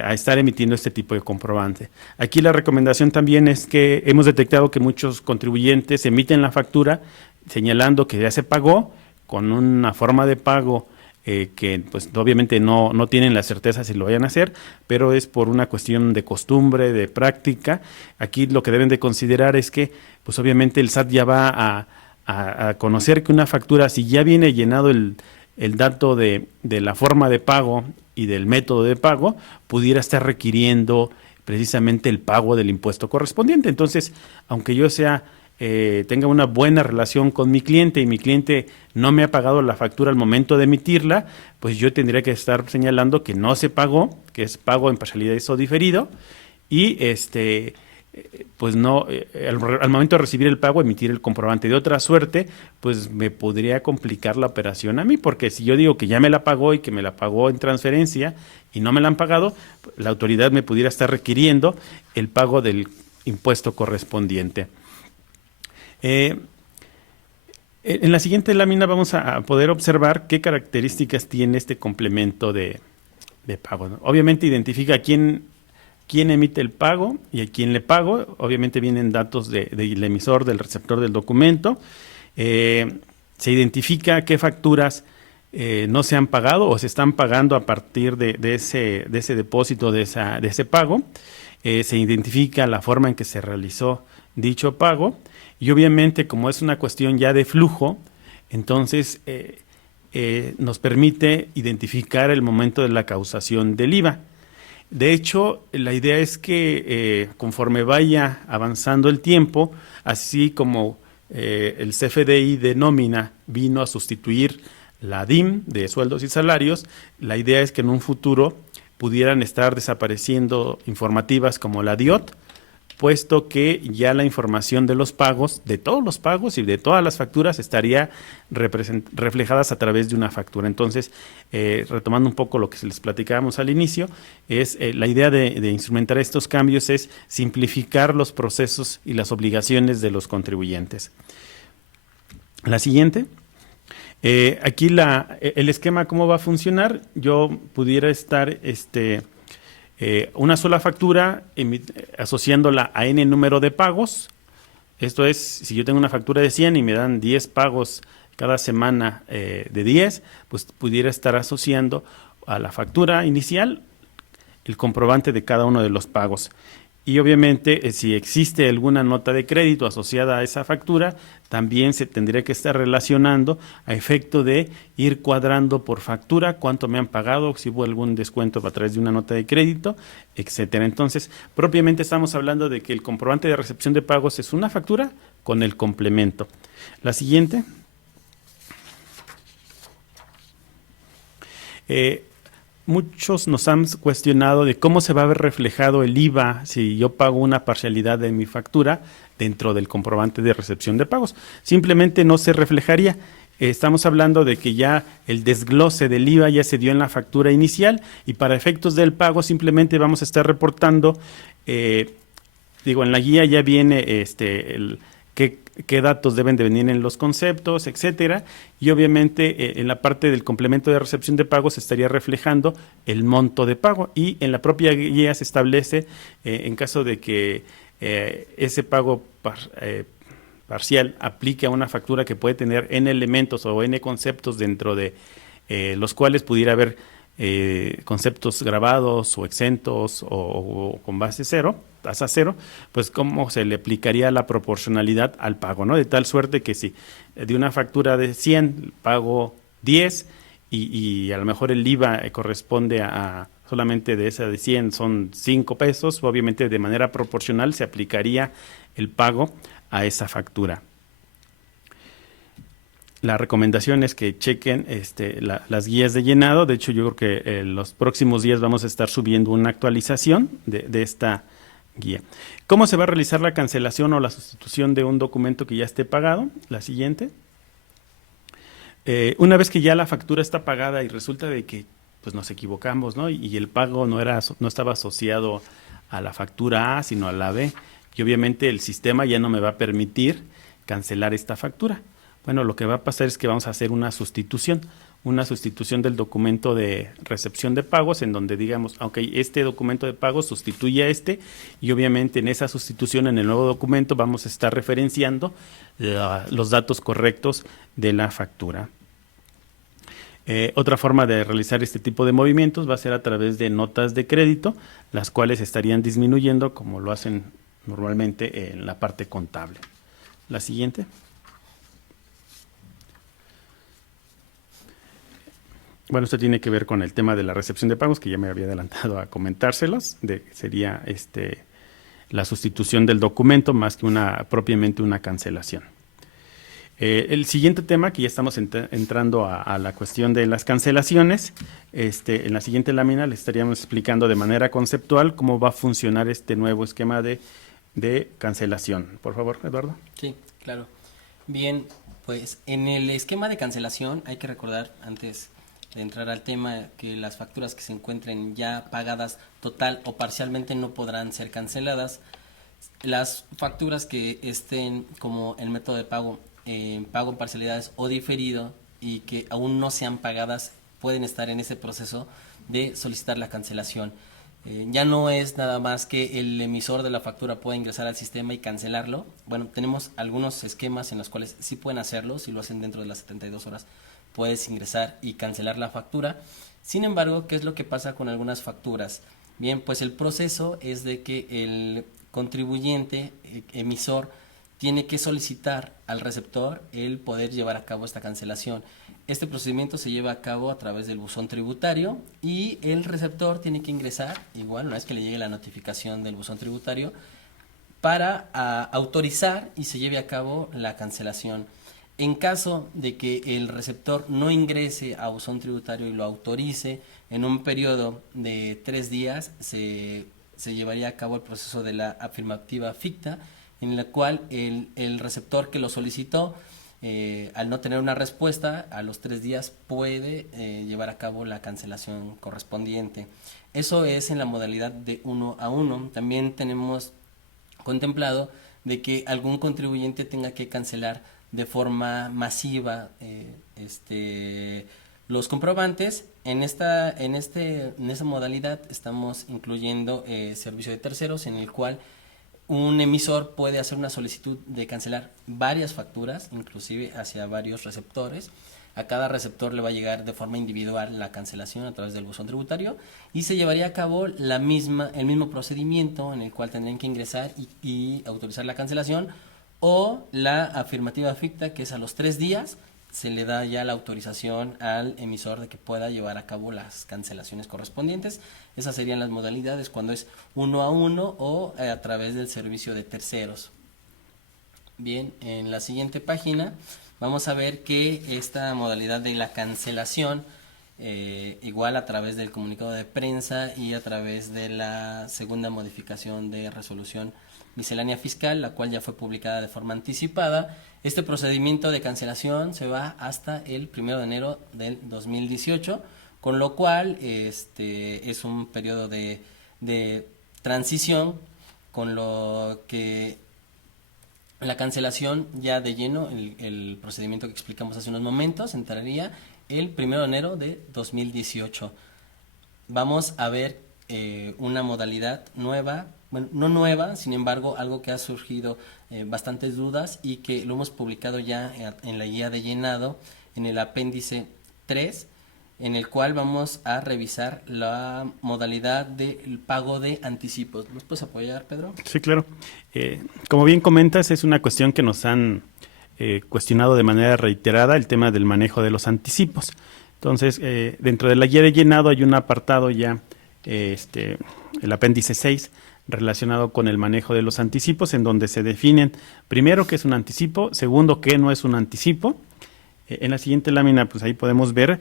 a estar emitiendo este tipo de comprobante. Aquí la recomendación también es que hemos detectado que muchos contribuyentes emiten la factura señalando que ya se pagó con una forma de pago que pues obviamente no tienen la certeza si lo vayan a hacer, pero es por una cuestión de costumbre, de práctica. Aquí lo que deben de considerar es que pues obviamente el SAT ya va a conocer que una factura, si ya viene llenado el dato de la forma de pago y del método de pago, pudiera estar requiriendo precisamente el pago del impuesto correspondiente. Entonces, aunque yo tenga una buena relación con mi cliente y mi cliente no me ha pagado la factura al momento de emitirla, pues yo tendría que estar señalando que no se pagó, que es pago en parcialidades o diferido, y pues no, al momento de recibir el pago, emitir el comprobante. De otra suerte, pues me podría complicar la operación a mí, porque si yo digo que ya me la pagó y que me la pagó en transferencia y no me la han pagado, la autoridad me pudiera estar requiriendo el pago del impuesto correspondiente. En la siguiente lámina vamos a poder observar qué características tiene este complemento de pago, ¿no? Obviamente identifica quién emite el pago y a quién le pago. Obviamente vienen datos del emisor, del receptor del documento. Se identifica qué facturas no se han pagado o se están pagando a partir de ese depósito, de ese pago. Se identifica la forma en que se realizó dicho pago. Y obviamente, como es una cuestión ya de flujo, entonces nos permite identificar el momento de la causación del IVA. De hecho, la idea es que conforme vaya avanzando el tiempo, así como el CFDI de nómina vino a sustituir la DIM de sueldos y salarios, la idea es que en un futuro pudieran estar desapareciendo informativas como la DIOT, puesto que ya la información de los pagos, de todos los pagos y de todas las facturas estaría reflejadas a través de una factura. Entonces, retomando un poco lo que les platicábamos al inicio, es la idea de instrumentar estos cambios es simplificar los procesos y las obligaciones de los contribuyentes. La siguiente. Aquí el esquema, ¿cómo va a funcionar? Yo pudiera estar una sola factura asociándola a n número de pagos. Esto es, si yo tengo una factura de 100 y me dan 10 pagos cada semana de 10, pues pudiera estar asociando a la factura inicial el comprobante de cada uno de los pagos. Y obviamente, si existe alguna nota de crédito asociada a esa factura, también se tendría que estar relacionando a efecto de ir cuadrando por factura cuánto me han pagado, si hubo algún descuento a través de una nota de crédito, etcétera. Entonces, propiamente estamos hablando de que el comprobante de recepción de pagos es una factura con el complemento. La siguiente. Muchos nos han cuestionado de cómo se va a ver reflejado el IVA si yo pago una parcialidad de mi factura dentro del comprobante de recepción de pagos. Simplemente no se reflejaría. Estamos hablando de que ya el desglose del IVA ya se dio en la factura inicial y para efectos del pago simplemente vamos a estar reportando, en la guía ya viene qué datos deben de venir en los conceptos, etcétera, y obviamente en la parte del complemento de recepción de pagos se estaría reflejando el monto de pago y en la propia guía se establece en caso de que ese pago parcial aplique a una factura que puede tener n elementos o n conceptos dentro de los cuales pudiera haber conceptos grabados o exentos o con base cero, tasa cero, pues cómo se le aplicaría la proporcionalidad al pago, ¿no? De tal suerte que si de una factura de 100 pago 10 y a lo mejor el IVA corresponde a solamente de esa de 100 son 5 pesos, obviamente de manera proporcional se aplicaría el pago a esa factura. La recomendación es que chequen las guías de llenado. De hecho, yo creo que en los próximos días vamos a estar subiendo una actualización de esta guía. ¿Cómo se va a realizar la cancelación o la sustitución de un documento que ya esté pagado? La siguiente. Una vez que ya la factura está pagada y resulta de que pues nos equivocamos, ¿no? Y el pago no estaba asociado a la factura A, sino a la B. Y obviamente el sistema ya no me va a permitir cancelar esta factura. Bueno, lo que va a pasar es que vamos a hacer una sustitución del documento de recepción de pagos en donde digamos, ok, este documento de pagos sustituye a y obviamente en esa sustitución en el nuevo documento vamos a estar referenciando los datos correctos de la factura. Otra forma de realizar este tipo de movimientos va a ser a través de notas de crédito, las cuales estarían disminuyendo como lo hacen normalmente en la parte contable. La siguiente. Bueno, esto tiene que ver con el tema de la recepción de pagos, que ya me había adelantado a comentárselos, sería la sustitución del documento más que propiamente una cancelación. El siguiente tema, que ya estamos entrando a la cuestión de las cancelaciones, en la siguiente lámina le estaríamos explicando de manera conceptual cómo va a funcionar este nuevo esquema de cancelación. Por favor, Eduardo. Sí, claro. Bien, pues en el esquema de cancelación hay que recordar antes de entrar al tema que las facturas que se encuentren ya pagadas total o parcialmente no podrán ser canceladas. Las facturas que estén como el método de pago en parcialidades o diferido y que aún no sean pagadas pueden estar en ese proceso de solicitar la cancelación. Ya no es nada más que el emisor de la factura pueda ingresar al sistema y cancelarlo. Bueno, tenemos algunos esquemas en los cuales sí pueden hacerlo, si lo hacen dentro de las 72 horas puedes ingresar y cancelar la factura. Sin embargo, ¿qué es lo que pasa con algunas facturas? Bien, pues el proceso es de que el contribuyente, emisor, tiene que solicitar al receptor el poder llevar a cabo esta cancelación. Este procedimiento se lleva a cabo a través del buzón tributario y el receptor tiene que ingresar, igual una vez que le llegue la notificación del buzón tributario, para autorizar y se lleve a cabo la cancelación. En caso de que el receptor no ingrese a buzón tributario y lo autorice, en un periodo de 3 días se llevaría a cabo el proceso de la afirmativa ficta, en la cual el receptor que lo solicitó, al no tener una respuesta, a los 3 días puede llevar a cabo la cancelación correspondiente. Eso es en la modalidad de 1 a 1. También tenemos contemplado de que algún contribuyente tenga que cancelar de forma masiva los comprobantes. En esa modalidad estamos incluyendo servicio de terceros, en el cual un emisor puede hacer una solicitud de cancelar varias facturas, inclusive hacia varios receptores. A cada receptor le va a llegar de forma individual la cancelación a través del buzón tributario y se llevaría a cabo el mismo procedimiento en el cual tendrían que ingresar y autorizar la cancelación, o la afirmativa ficta, que es a los 3 días se le da ya la autorización al emisor de que pueda llevar a cabo las cancelaciones correspondientes. Esas serían las modalidades cuando es 1 a 1 o a través del servicio de terceros. Bien, en la siguiente página vamos a ver que esta modalidad de la cancelación igual a través del comunicado de prensa y a través de la segunda modificación de resolución miscelánea fiscal, la cual ya fue publicada de forma anticipada. Este procedimiento de cancelación se va hasta el 1 de enero del 2018, con lo cual es un periodo de transición, con lo que la cancelación ya de lleno, el procedimiento que explicamos hace unos momentos, entraría el 1 de enero de 2018. Vamos a ver una modalidad nueva, bueno, no nueva, sin embargo, algo que ha surgido bastantes dudas y que lo hemos publicado ya en la guía de llenado, en el apéndice 3, en el cual vamos a revisar la modalidad del pago de anticipos. ¿Nos puedes apoyar, Pedro? Sí, claro. Como bien comentas, es una cuestión que nos han cuestionado de manera reiterada, el tema del manejo de los anticipos. Entonces, dentro de la guía de llenado hay un apartado ya, el apéndice 6, relacionado con el manejo de los anticipos, en donde se definen, primero, qué es un anticipo, segundo, qué no es un anticipo. En la siguiente lámina, pues ahí podemos ver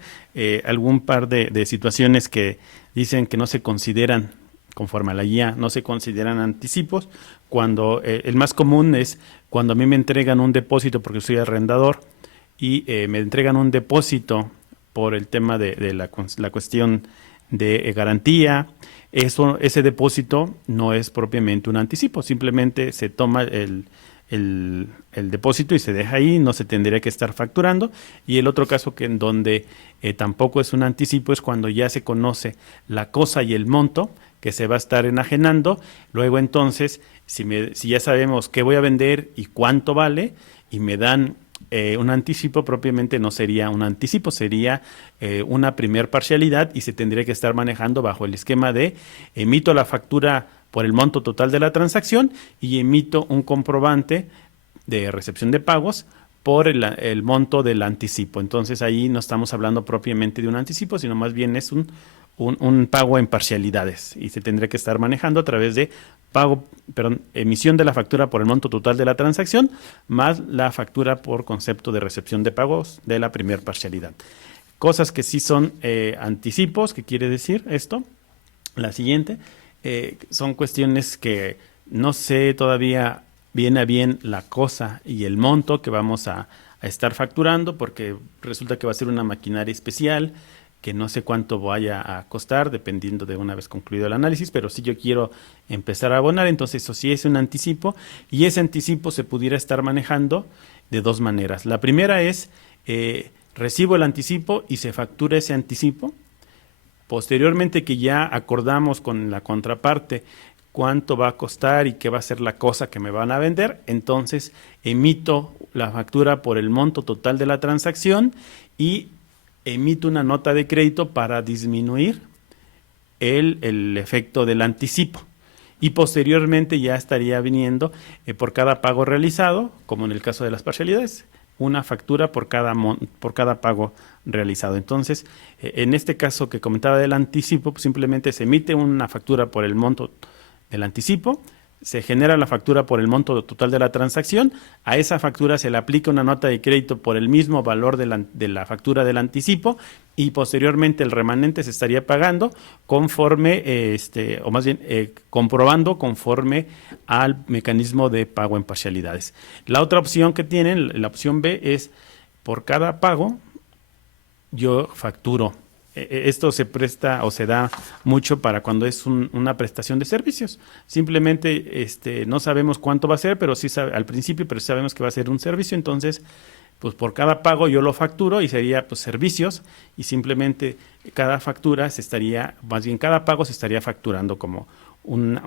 algún par de situaciones que dicen que no se consideran, conforme a la guía, no se consideran anticipos, cuando el más común es cuando a mí me entregan un depósito porque soy arrendador y me entregan un depósito por el tema de la cuestión de garantía. Ese depósito no es propiamente un anticipo, simplemente se toma el depósito y se deja ahí, no se tendría que estar facturando. Y el otro caso que en donde tampoco es un anticipo es cuando ya se conoce la cosa y el monto que se va a estar enajenando. Luego entonces, si ya sabemos qué voy a vender y cuánto vale y me dan un anticipo, propiamente no sería un anticipo, sería una primer parcialidad y se tendría que estar manejando bajo el esquema de emito la factura por el monto total de la transacción y emito un comprobante de recepción de pagos por el monto del anticipo. Entonces ahí no estamos hablando propiamente de un anticipo, sino más bien es un pago en parcialidades y se tendría que estar manejando a través de emisión de la factura por el monto total de la transacción más la factura por concepto de recepción de pagos de la primer parcialidad. Cosas que sí son anticipos, ¿qué quiere decir esto? La siguiente. Son cuestiones que no sé todavía bien a bien la cosa y el monto que vamos a estar facturando, porque resulta que va a ser una maquinaria especial que no sé cuánto vaya a costar dependiendo de una vez concluido el análisis, pero si yo quiero empezar a abonar, entonces eso sí es un anticipo y ese anticipo se pudiera estar manejando de dos maneras. La primera es recibo el anticipo y se factura ese anticipo. Posteriormente que ya acordamos con la contraparte cuánto va a costar y qué va a ser la cosa que me van a vender, entonces emito la factura por el monto total de la transacción y emito una nota de crédito para disminuir el efecto del anticipo. Y posteriormente ya estaría viniendo por cada pago realizado, como en el caso de las parcialidades, una factura por cada pago realizado. Entonces, en este caso que comentaba del anticipo, pues simplemente se emite una factura por el monto del anticipo, se genera la factura por el monto total de la transacción, a esa factura se le aplica una nota de crédito por el mismo valor de la factura del anticipo y posteriormente el remanente se estaría pagando conforme, o más bien comprobando conforme al mecanismo de pago en parcialidades. La otra opción que tienen, la opción B, es por cada pago yo facturo. Esto se presta o se da mucho para cuando es una prestación de servicios. Simplemente no sabemos cuánto va a ser, pero sí al principio, pero sabemos que va a ser un servicio. Entonces, pues por cada pago yo lo facturo y sería pues servicios y simplemente cada factura cada pago se estaría facturando como una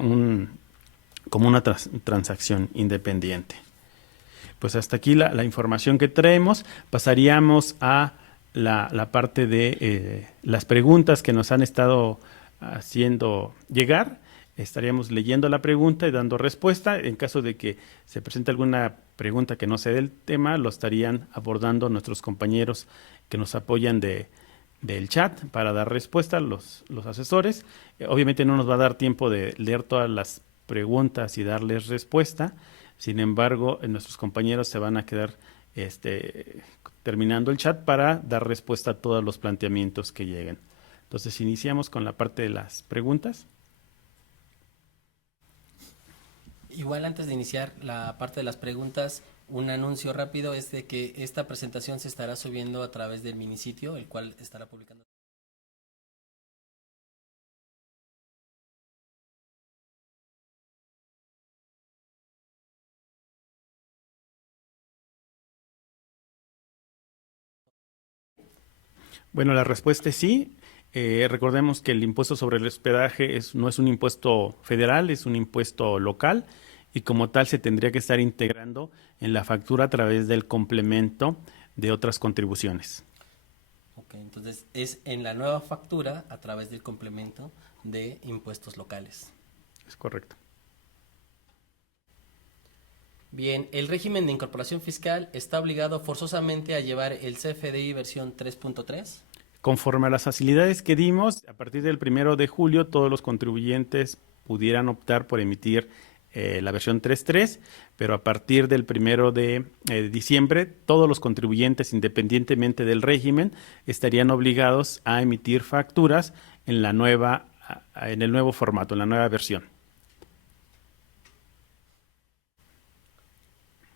transacción independiente. Pues hasta aquí la información que traemos. Pasaríamos a la parte de las preguntas que nos han estado haciendo llegar. Estaríamos leyendo la pregunta y dando respuesta. En caso de que se presente alguna pregunta que no sea del tema, lo estarían abordando nuestros compañeros que nos apoyan del chat para dar respuesta, los asesores. Obviamente no nos va a dar tiempo de leer todas las preguntas y darles respuesta. Sin embargo, nuestros compañeros se van a quedar terminando el chat para dar respuesta a todos los planteamientos que lleguen. Entonces iniciamos con la parte de las preguntas. Igual antes de iniciar la parte de las preguntas, un anuncio rápido es de que esta presentación se estará subiendo a través del minisitio, el cual estará publicando. Bueno, la respuesta es sí. Recordemos que el impuesto sobre el hospedaje no es un impuesto federal, es un impuesto local y como tal se tendría que estar integrando en la factura a través del complemento de otras contribuciones. Ok, entonces es en la nueva factura a través del complemento de impuestos locales. Es correcto. Bien, el régimen de incorporación fiscal está obligado forzosamente a llevar el CFDI versión 3.3. Conforme a las facilidades que dimos, a partir del 1 de julio todos los contribuyentes pudieran optar por emitir la versión 3.3, pero a partir del 1 de diciembre todos los contribuyentes, independientemente del régimen, estarían obligados a emitir facturas en en el nuevo formato, en la nueva versión.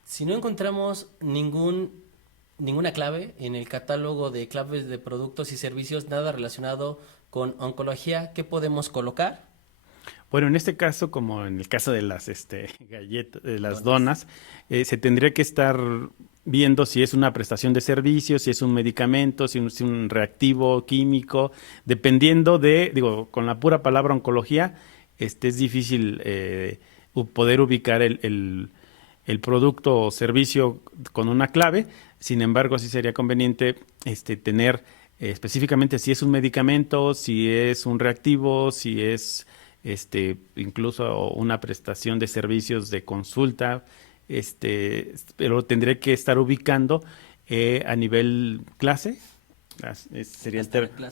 Si no encontramos ninguna clave en el catálogo de claves de productos y servicios, nada relacionado con oncología, ¿qué podemos colocar? Bueno, en este caso, como en el caso de las galletas, de las Donas. donas, se tendría que estar viendo si es una prestación de servicios, si es un medicamento, si es un reactivo químico, dependiendo digo, con la pura palabra oncología, es difícil poder ubicar el producto o servicio con una clave. Sin embargo, sí sería conveniente tener específicamente si es un medicamento, si es un reactivo, si es incluso una prestación de servicios de consulta, pero tendré que estar ubicando a nivel clase, sería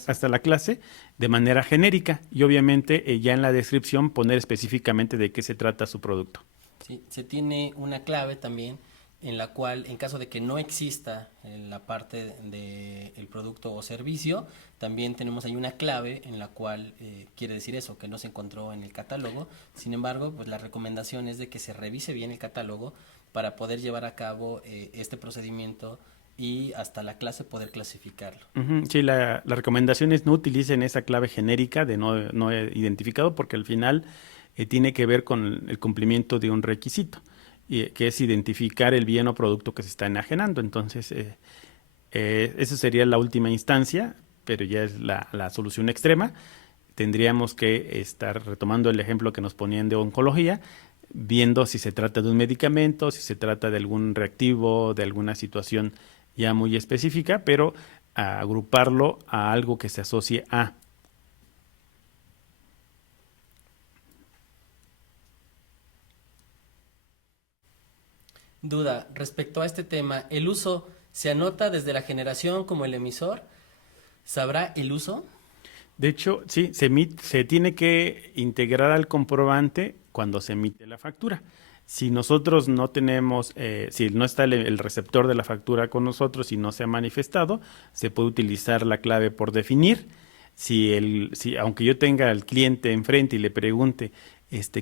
hasta la clase, de manera genérica y obviamente ya en la descripción poner específicamente de qué se trata su producto. Sí, se tiene una clave también en la cual, en caso de que no exista en la parte del producto o servicio, también tenemos ahí una clave en la cual quiere decir eso, que no se encontró en el catálogo. Sin embargo, pues la recomendación es de que se revise bien el catálogo para poder llevar a cabo este procedimiento y hasta la clase poder clasificarlo. Sí, la recomendación es no utilicen esa clave genérica de no identificado porque al final tiene que ver con el cumplimiento de un requisito, que es identificar el bien o producto que se está enajenando. Entonces, esa sería la última instancia, pero ya es la solución extrema. Tendríamos que estar retomando el ejemplo que nos ponían de oncología, viendo si se trata de un medicamento, si se trata de algún reactivo, de alguna situación ya muy específica, pero agruparlo a algo que se asocie a. Duda, respecto a este tema, ¿el uso se anota desde la generación como el emisor? ¿Sabrá el uso? De hecho, sí, se tiene que integrar al comprobante cuando se emite la factura. Si nosotros no tenemos, si no está el receptor de la factura con nosotros y no se ha manifestado, se puede utilizar la clave por definir. Aunque yo tenga al cliente enfrente y le pregunte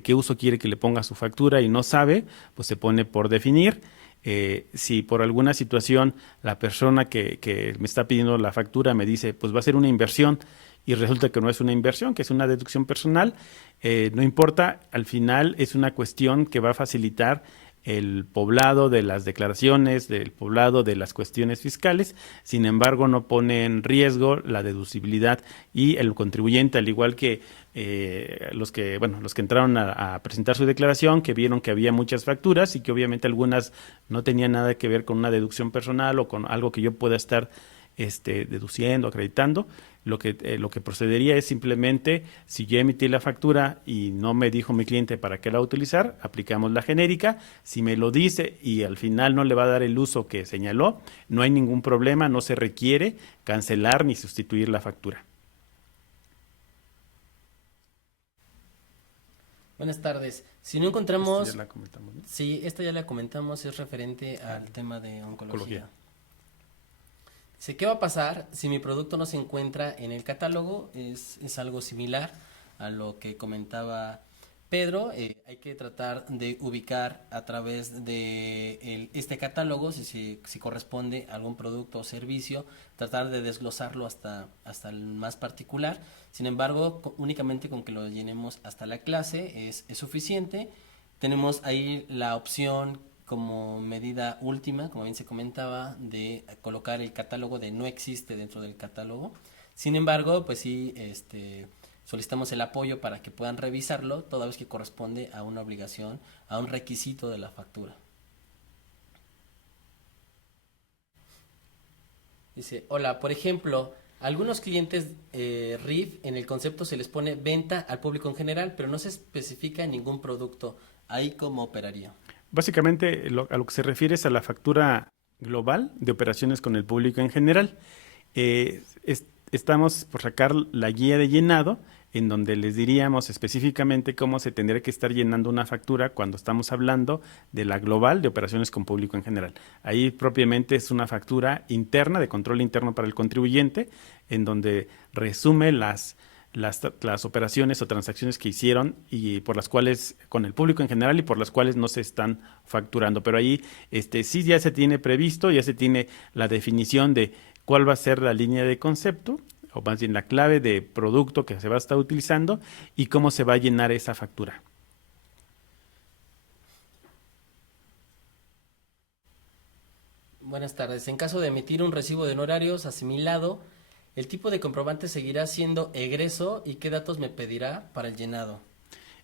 qué uso quiere que le ponga a su factura y no sabe, pues se pone por definir. Si por alguna situación la persona que me está pidiendo la factura me dice, pues va a ser una inversión y resulta que no es una inversión, que es una deducción personal, no importa, al final es una cuestión que va a facilitar el poblado de las declaraciones, del poblado de las cuestiones fiscales, sin embargo no pone en riesgo la deducibilidad y el contribuyente, al igual que los que entraron a presentar su declaración, que vieron que había muchas facturas y que obviamente algunas no tenían nada que ver con una deducción personal o con algo que yo pueda estar deduciendo, acreditando. Lo que procedería es simplemente, si yo emití la factura y no me dijo mi cliente para qué la va a utilizar, aplicamos la genérica. Si me lo dice y al final no le va a dar el uso que señaló, no hay ningún problema, no se requiere cancelar ni sustituir la factura. Buenas tardes. Si no encontramos... Esta ya la comentamos, ¿no? Sí, esta ya la comentamos, es referente al tema de oncología. Dice, ¿qué va a pasar si mi producto no se encuentra en el catálogo? Es algo similar a lo que comentaba Pedro. Hay que tratar de ubicar a través de este catálogo, si corresponde a algún producto o servicio, tratar de desglosarlo hasta el más particular. Sin embargo, únicamente con que lo llenemos hasta la clase es suficiente. Tenemos ahí la opción como medida última, como bien se comentaba, de colocar el catálogo de no existe dentro del catálogo. Sin embargo, pues sí, solicitamos el apoyo para que puedan revisarlo, toda vez que corresponde a una obligación, a un requisito de la factura. Dice, hola, por ejemplo, a algunos clientes RIF en el concepto se les pone venta al público en general, pero no se especifica ningún producto. ¿Ahí cómo operaría? Básicamente, a lo que se refiere es a la factura global de operaciones con el público en general. Estamos por sacar la guía de llenado, en donde les diríamos específicamente cómo se tendría que estar llenando una factura cuando estamos hablando de la global de operaciones con público en general. Ahí propiamente es una factura interna, de control interno para el contribuyente, en donde resume las operaciones o transacciones que hicieron y por las cuales, con el público en general y por las cuales no se están facturando. Pero ahí sí ya se tiene previsto, ya se tiene la definición de cuál va a ser la línea de concepto, o más bien la clave de producto que se va a estar utilizando y cómo se va a llenar esa factura. Buenas tardes. En caso de emitir un recibo de honorarios asimilado, ¿el tipo de comprobante seguirá siendo egreso y qué datos me pedirá para el llenado?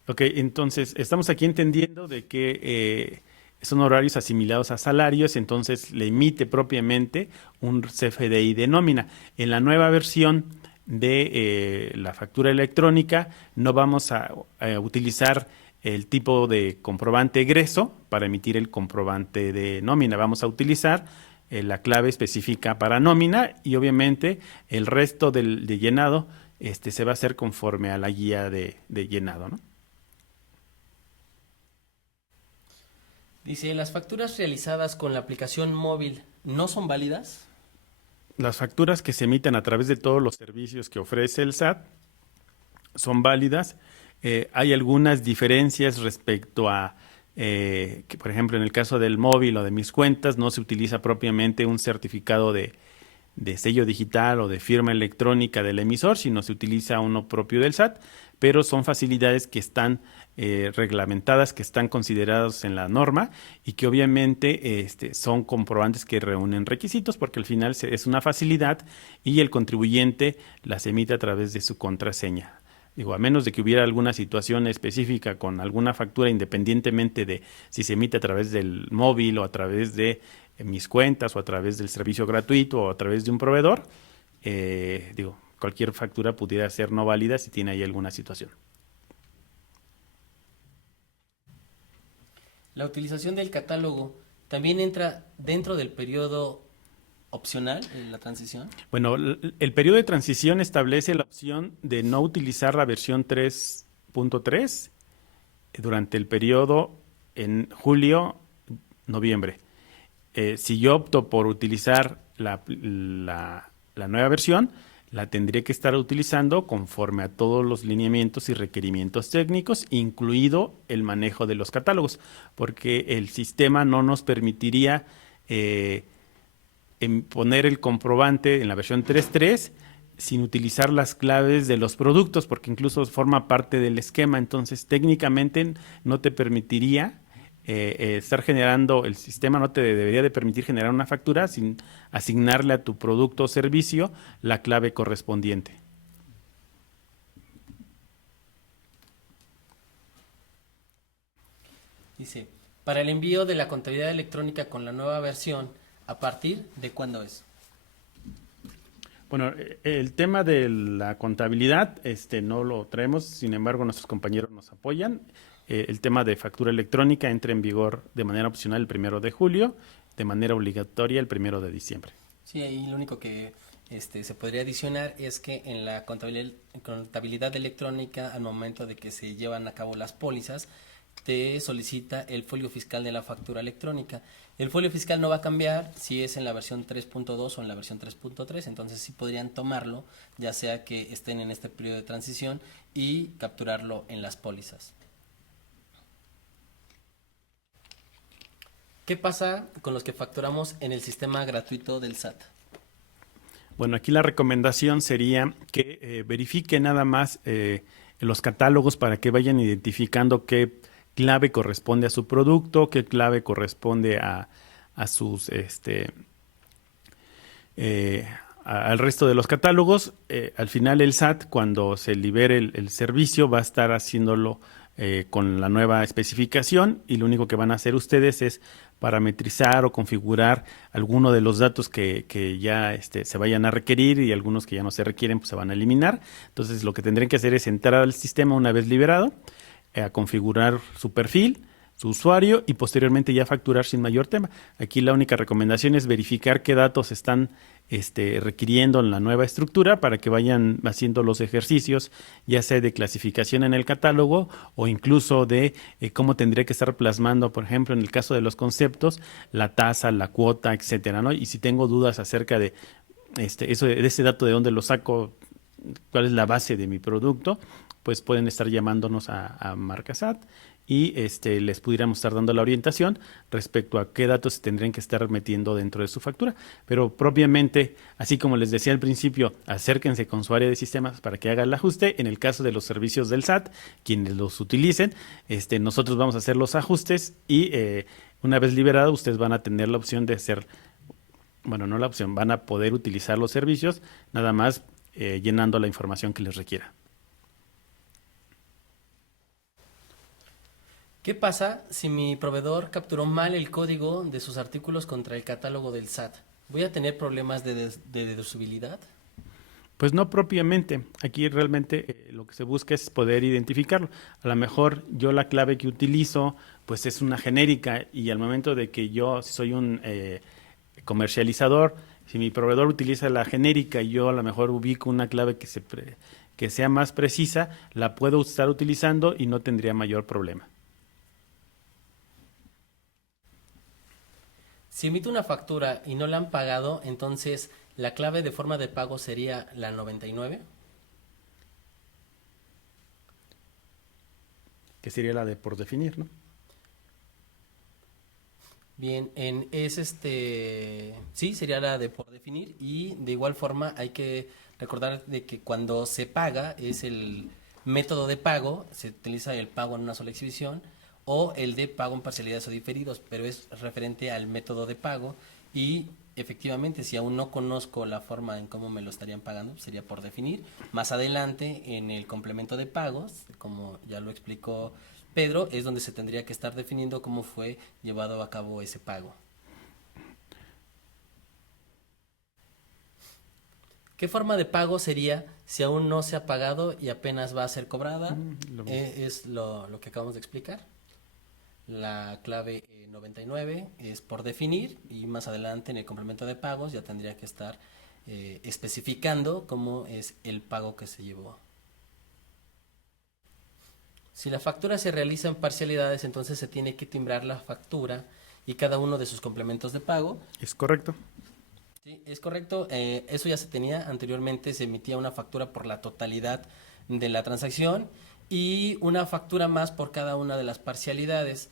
Ok, entonces estamos aquí entendiendo de que son horarios asimilados a salarios, entonces le emite propiamente un CFDI de nómina. En la nueva versión de la factura electrónica no vamos a utilizar el tipo de comprobante egreso para emitir el comprobante de nómina. Vamos a utilizar la clave específica para nómina y obviamente el resto de llenado se va a hacer conforme a la guía de llenado, ¿no? Dice, ¿las facturas realizadas con la aplicación móvil no son válidas? Las facturas que se emiten a través de todos los servicios que ofrece el SAT son válidas. Hay algunas diferencias respecto a que, por ejemplo, en el caso del móvil o de mis cuentas, no se utiliza propiamente un certificado de sello digital o de firma electrónica del emisor, sino se utiliza uno propio del SAT, pero son facilidades que están reglamentadas, que están consideradas en la norma y que obviamente son comprobantes que reúnen requisitos porque al final es una facilidad y el contribuyente las emite a través de su contraseña. Digo, a menos de que hubiera alguna situación específica con alguna factura, independientemente de si se emite a través del móvil o a través de mis cuentas o a través del servicio gratuito o a través de un proveedor, cualquier factura pudiera ser no válida si tiene ahí alguna situación. ¿La utilización del catálogo también entra dentro del periodo opcional en la transición? Bueno, el periodo de transición establece la opción de no utilizar la versión 3.3 durante el periodo en julio-noviembre. Si yo opto por utilizar la nueva versión, la tendría que estar utilizando conforme a todos los lineamientos y requerimientos técnicos, incluido el manejo de los catálogos, porque el sistema no nos permitiría poner el comprobante en la versión 3.3 sin utilizar las claves de los productos, porque incluso forma parte del esquema, entonces técnicamente no te permitiría estar generando, el sistema no te debería de permitir generar una factura sin asignarle a tu producto o servicio la clave correspondiente. Dice, para el envío de la contabilidad electrónica con la nueva versión, ¿a partir de cuándo es? Bueno, el tema de la contabilidad no lo traemos, sin embargo nuestros compañeros nos apoyan. El tema de factura electrónica entra en vigor de manera opcional el 1 de julio, de manera obligatoria el 1 de diciembre. Sí, ahí lo único que se podría adicionar es que en la contabilidad electrónica, al momento de que se llevan a cabo las pólizas, te solicita el folio fiscal de la factura electrónica. El folio fiscal no va a cambiar si es en la versión 3.2 o en la versión 3.3, entonces sí podrían tomarlo, ya sea que estén en este periodo de transición, y capturarlo en las pólizas. ¿Qué pasa con los que facturamos en el sistema gratuito del SAT? Bueno, aquí la recomendación sería que verifique nada más los catálogos para que vayan identificando qué clave corresponde a su producto, qué clave corresponde a sus al resto de los catálogos. Al final el SAT, cuando se libere el servicio, va a estar haciéndolo con la nueva especificación, y lo único que van a hacer ustedes es parametrizar o configurar alguno de los datos que ya se vayan a requerir, y algunos que ya no se requieren pues se van a eliminar. Entonces lo que tendrían que hacer es entrar al sistema una vez liberado, a configurar su perfil, su usuario, y posteriormente ya facturar sin mayor tema. Aquí la única recomendación es verificar qué datos están requiriendo en la nueva estructura para que vayan haciendo los ejercicios, ya sea de clasificación en el catálogo o incluso de cómo tendría que estar plasmando, por ejemplo, en el caso de los conceptos, la tasa, la cuota, etcétera, ¿no? Y si tengo dudas acerca de de ese dato, de dónde lo saco, cuál es la base de mi producto, pues pueden estar llamándonos a Marcasat, y les pudiéramos estar dando la orientación respecto a qué datos se tendrían que estar metiendo dentro de su factura. Pero propiamente, así como les decía al principio, acérquense con su área de sistemas para que haga el ajuste. En el caso de los servicios del SAT, quienes los utilicen, nosotros vamos a hacer los ajustes, y una vez liberado, ustedes van a tener la opción de hacer, bueno, no la opción, van a poder utilizar los servicios, nada más llenando la información que les requiera. ¿Qué pasa si mi proveedor capturó mal el código de sus artículos contra el catálogo del SAT? ¿Voy a tener problemas de deducibilidad? Pues no propiamente. Aquí realmente lo que se busca es poder identificarlo. A lo mejor yo la clave que utilizo pues es una genérica, y al momento de que yo, si soy un comercializador, si mi proveedor utiliza la genérica y yo a lo mejor ubico una clave que sea más precisa, la puedo estar utilizando y no tendría mayor problema. Si emito una factura y no la han pagado, entonces la clave de forma de pago sería la 99. Que sería la de por definir, ¿no? Bien, sí, sería la de por definir, y de igual forma hay que recordar de que cuando se paga es el método de pago, se utiliza el pago en una sola exhibición o el de pago en parcialidades o diferidos, pero es referente al método de pago, y efectivamente si aún no conozco la forma en cómo me lo estarían pagando, sería por definir. Más adelante en el complemento de pagos, como ya lo explicó Pedro, es donde se tendría que estar definiendo cómo fue llevado a cabo ese pago. ¿Qué forma de pago sería si aún no se ha pagado y apenas va a ser cobrada? Es lo que acabamos de explicar. La clave 99 es por definir, y más adelante en el complemento de pagos ya tendría que estar especificando cómo es el pago que se llevó. Si la factura se realiza en parcialidades, entonces se tiene que timbrar la factura y cada uno de sus complementos de pago. ¿Es correcto? Sí, es correcto. Eso ya se tenía anteriormente, se emitía una factura por la totalidad de la transacción y una factura más por cada una de las parcialidades,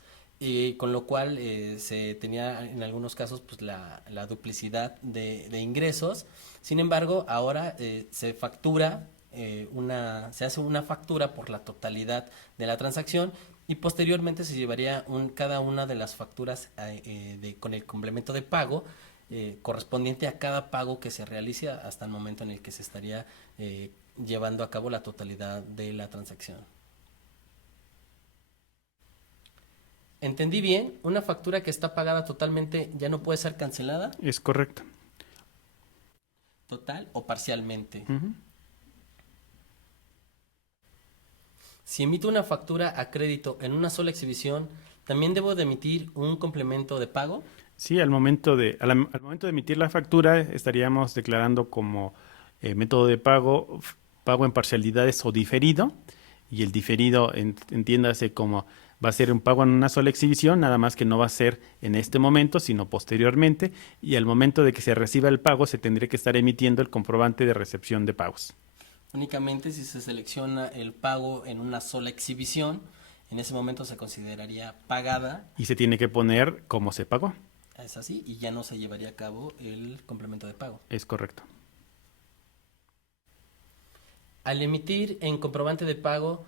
con lo cual se tenía en algunos casos pues la duplicidad de ingresos. Sin embargo, ahora se factura se hace una factura por la totalidad de la transacción, y posteriormente se llevaría cada una de las facturas con el complemento de pago correspondiente a cada pago que se realice hasta el momento en el que se estaría llevando a cabo la totalidad de la transacción. ¿Entendí bien? ¿Una factura que está pagada totalmente ya no puede ser cancelada? Es correcto. ¿Total o parcialmente? Uh-huh. Si emito una factura a crédito en una sola exhibición, ¿también debo de emitir un complemento de pago? Sí, al momento de emitir la factura estaríamos declarando como método de pago en parcialidades o diferido, y el diferido entiéndase como Va a ser un pago en una sola exhibición, nada más que no va a ser en este momento, sino posteriormente, y al momento de que se reciba el pago se tendría que estar emitiendo el comprobante de recepción de pagos. Únicamente si se selecciona el pago en una sola exhibición, en ese momento se consideraría pagada. Y se tiene que poner cómo se pagó. Es así, y ya no se llevaría a cabo el complemento de pago. Es correcto. Al emitir en comprobante de pago,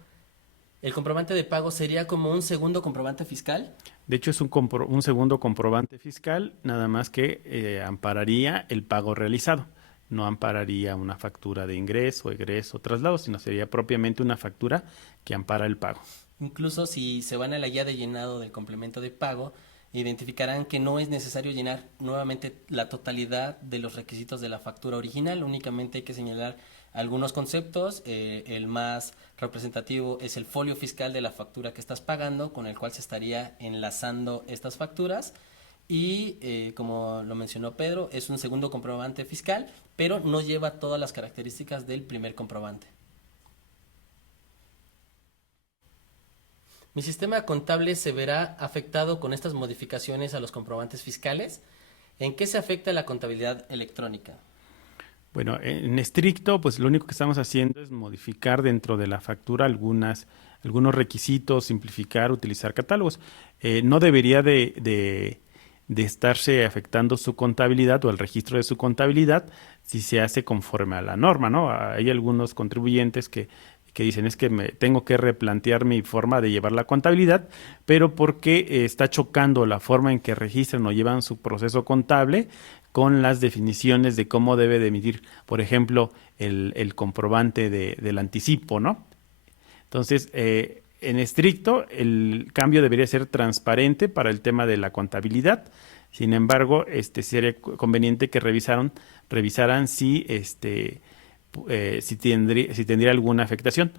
el comprobante de pago sería como un segundo comprobante fiscal. De hecho, es un segundo comprobante fiscal, nada más que ampararía el pago realizado. No ampararía una factura de ingreso, egreso, traslado, sino sería propiamente una factura que ampara el pago. Incluso si se van a la guía de llenado del complemento de pago, identificarán que no es necesario llenar nuevamente la totalidad de los requisitos de la factura original, únicamente hay que señalar algunos conceptos. El más representativo es el folio fiscal de la factura que estás pagando, con el cual se estaría enlazando estas facturas. Y como lo mencionó Pedro, es un segundo comprobante fiscal, pero no lleva todas las características del primer comprobante. Mi sistema contable se verá afectado con estas modificaciones a los comprobantes fiscales. ¿En qué se afecta la contabilidad electrónica? Bueno, en estricto, pues lo único que estamos haciendo es modificar dentro de la factura algunos requisitos, simplificar, utilizar catálogos. No debería de estarse afectando su contabilidad o el registro de su contabilidad si se hace conforme a la norma, ¿no? Hay algunos contribuyentes que dicen es que me tengo que replantear mi forma de llevar la contabilidad, pero porque está chocando la forma en que registran o llevan su proceso contable con las definiciones de cómo debe de emitir, por ejemplo, el comprobante del anticipo, ¿no? Entonces, en estricto, el cambio debería ser transparente para el tema de la contabilidad. Sin embargo, sería conveniente que revisaran si tendría alguna afectación.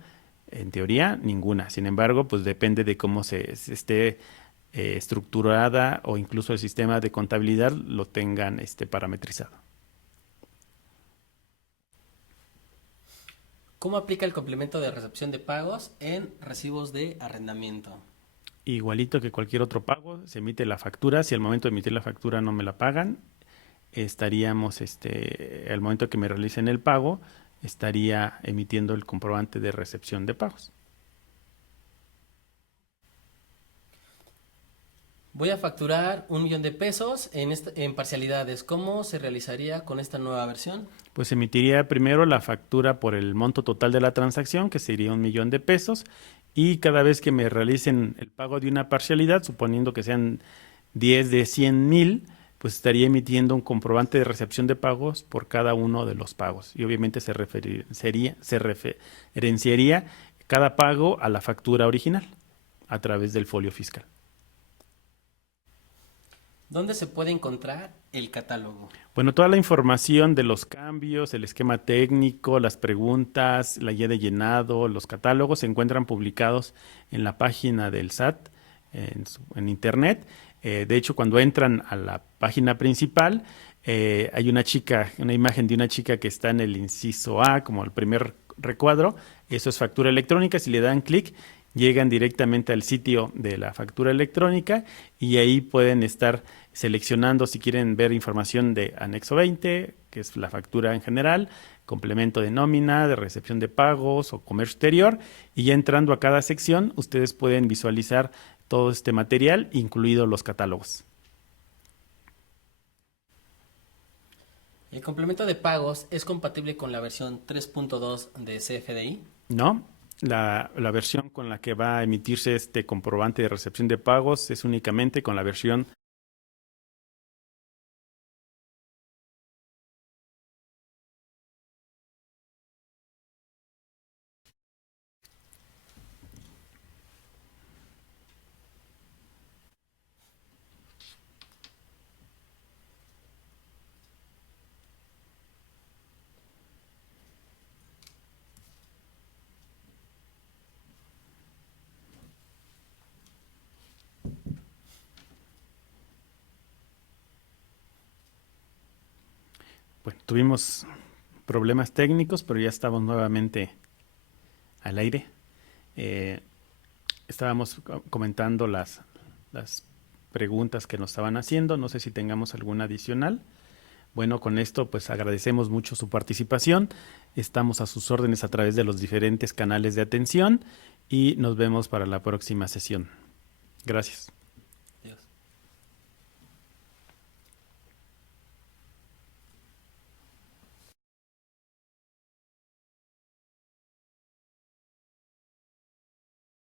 En teoría, ninguna. Sin embargo, pues depende de cómo se esté estructurada o incluso el sistema de contabilidad lo tengan parametrizado. ¿Cómo aplica el complemento de recepción de pagos en recibos de arrendamiento? Igualito que cualquier otro pago, se emite la factura. Si al momento de emitir la factura no me la pagan, estaríamos, al momento que me realicen el pago, estaría emitiendo el comprobante de recepción de pagos. Voy a facturar 1 millón de pesos en parcialidades. ¿Cómo se realizaría con esta nueva versión? Pues emitiría primero la factura por el monto total de la transacción, que sería 1 millón de pesos, y cada vez que me realicen el pago de una parcialidad, suponiendo que sean 10 de 100,000, pues estaría emitiendo un comprobante de recepción de pagos por cada uno de los pagos. Y obviamente se referenciaría cada pago a la factura original a través del folio fiscal. ¿Dónde se puede encontrar el catálogo? Bueno, toda la información de los cambios, el esquema técnico, las preguntas, la guía de llenado, los catálogos se encuentran publicados en la página del SAT en internet. De hecho, cuando entran a la página principal, hay una imagen de una chica que está en el inciso A, como el primer recuadro. Eso es factura electrónica. Si le dan clic, llegan directamente al sitio de la factura electrónica y ahí pueden estar seleccionando si quieren ver información de anexo 20, que es la factura en general, complemento de nómina, de recepción de pagos o comercio exterior, y ya entrando a cada sección ustedes pueden visualizar todo este material, incluidos los catálogos. ¿El complemento de pagos es compatible con la versión 3.2 de CFDI? ¿No? La versión con la que va a emitirse este comprobante de recepción de pagos es únicamente con la versión. Bueno, tuvimos problemas técnicos, pero ya estamos nuevamente al aire. estábamos comentando las preguntas que nos estaban haciendo. No sé si tengamos alguna adicional. Bueno, con esto pues agradecemos mucho su participación. Estamos a sus órdenes a través de los diferentes canales de atención y nos vemos para la próxima sesión. Gracias.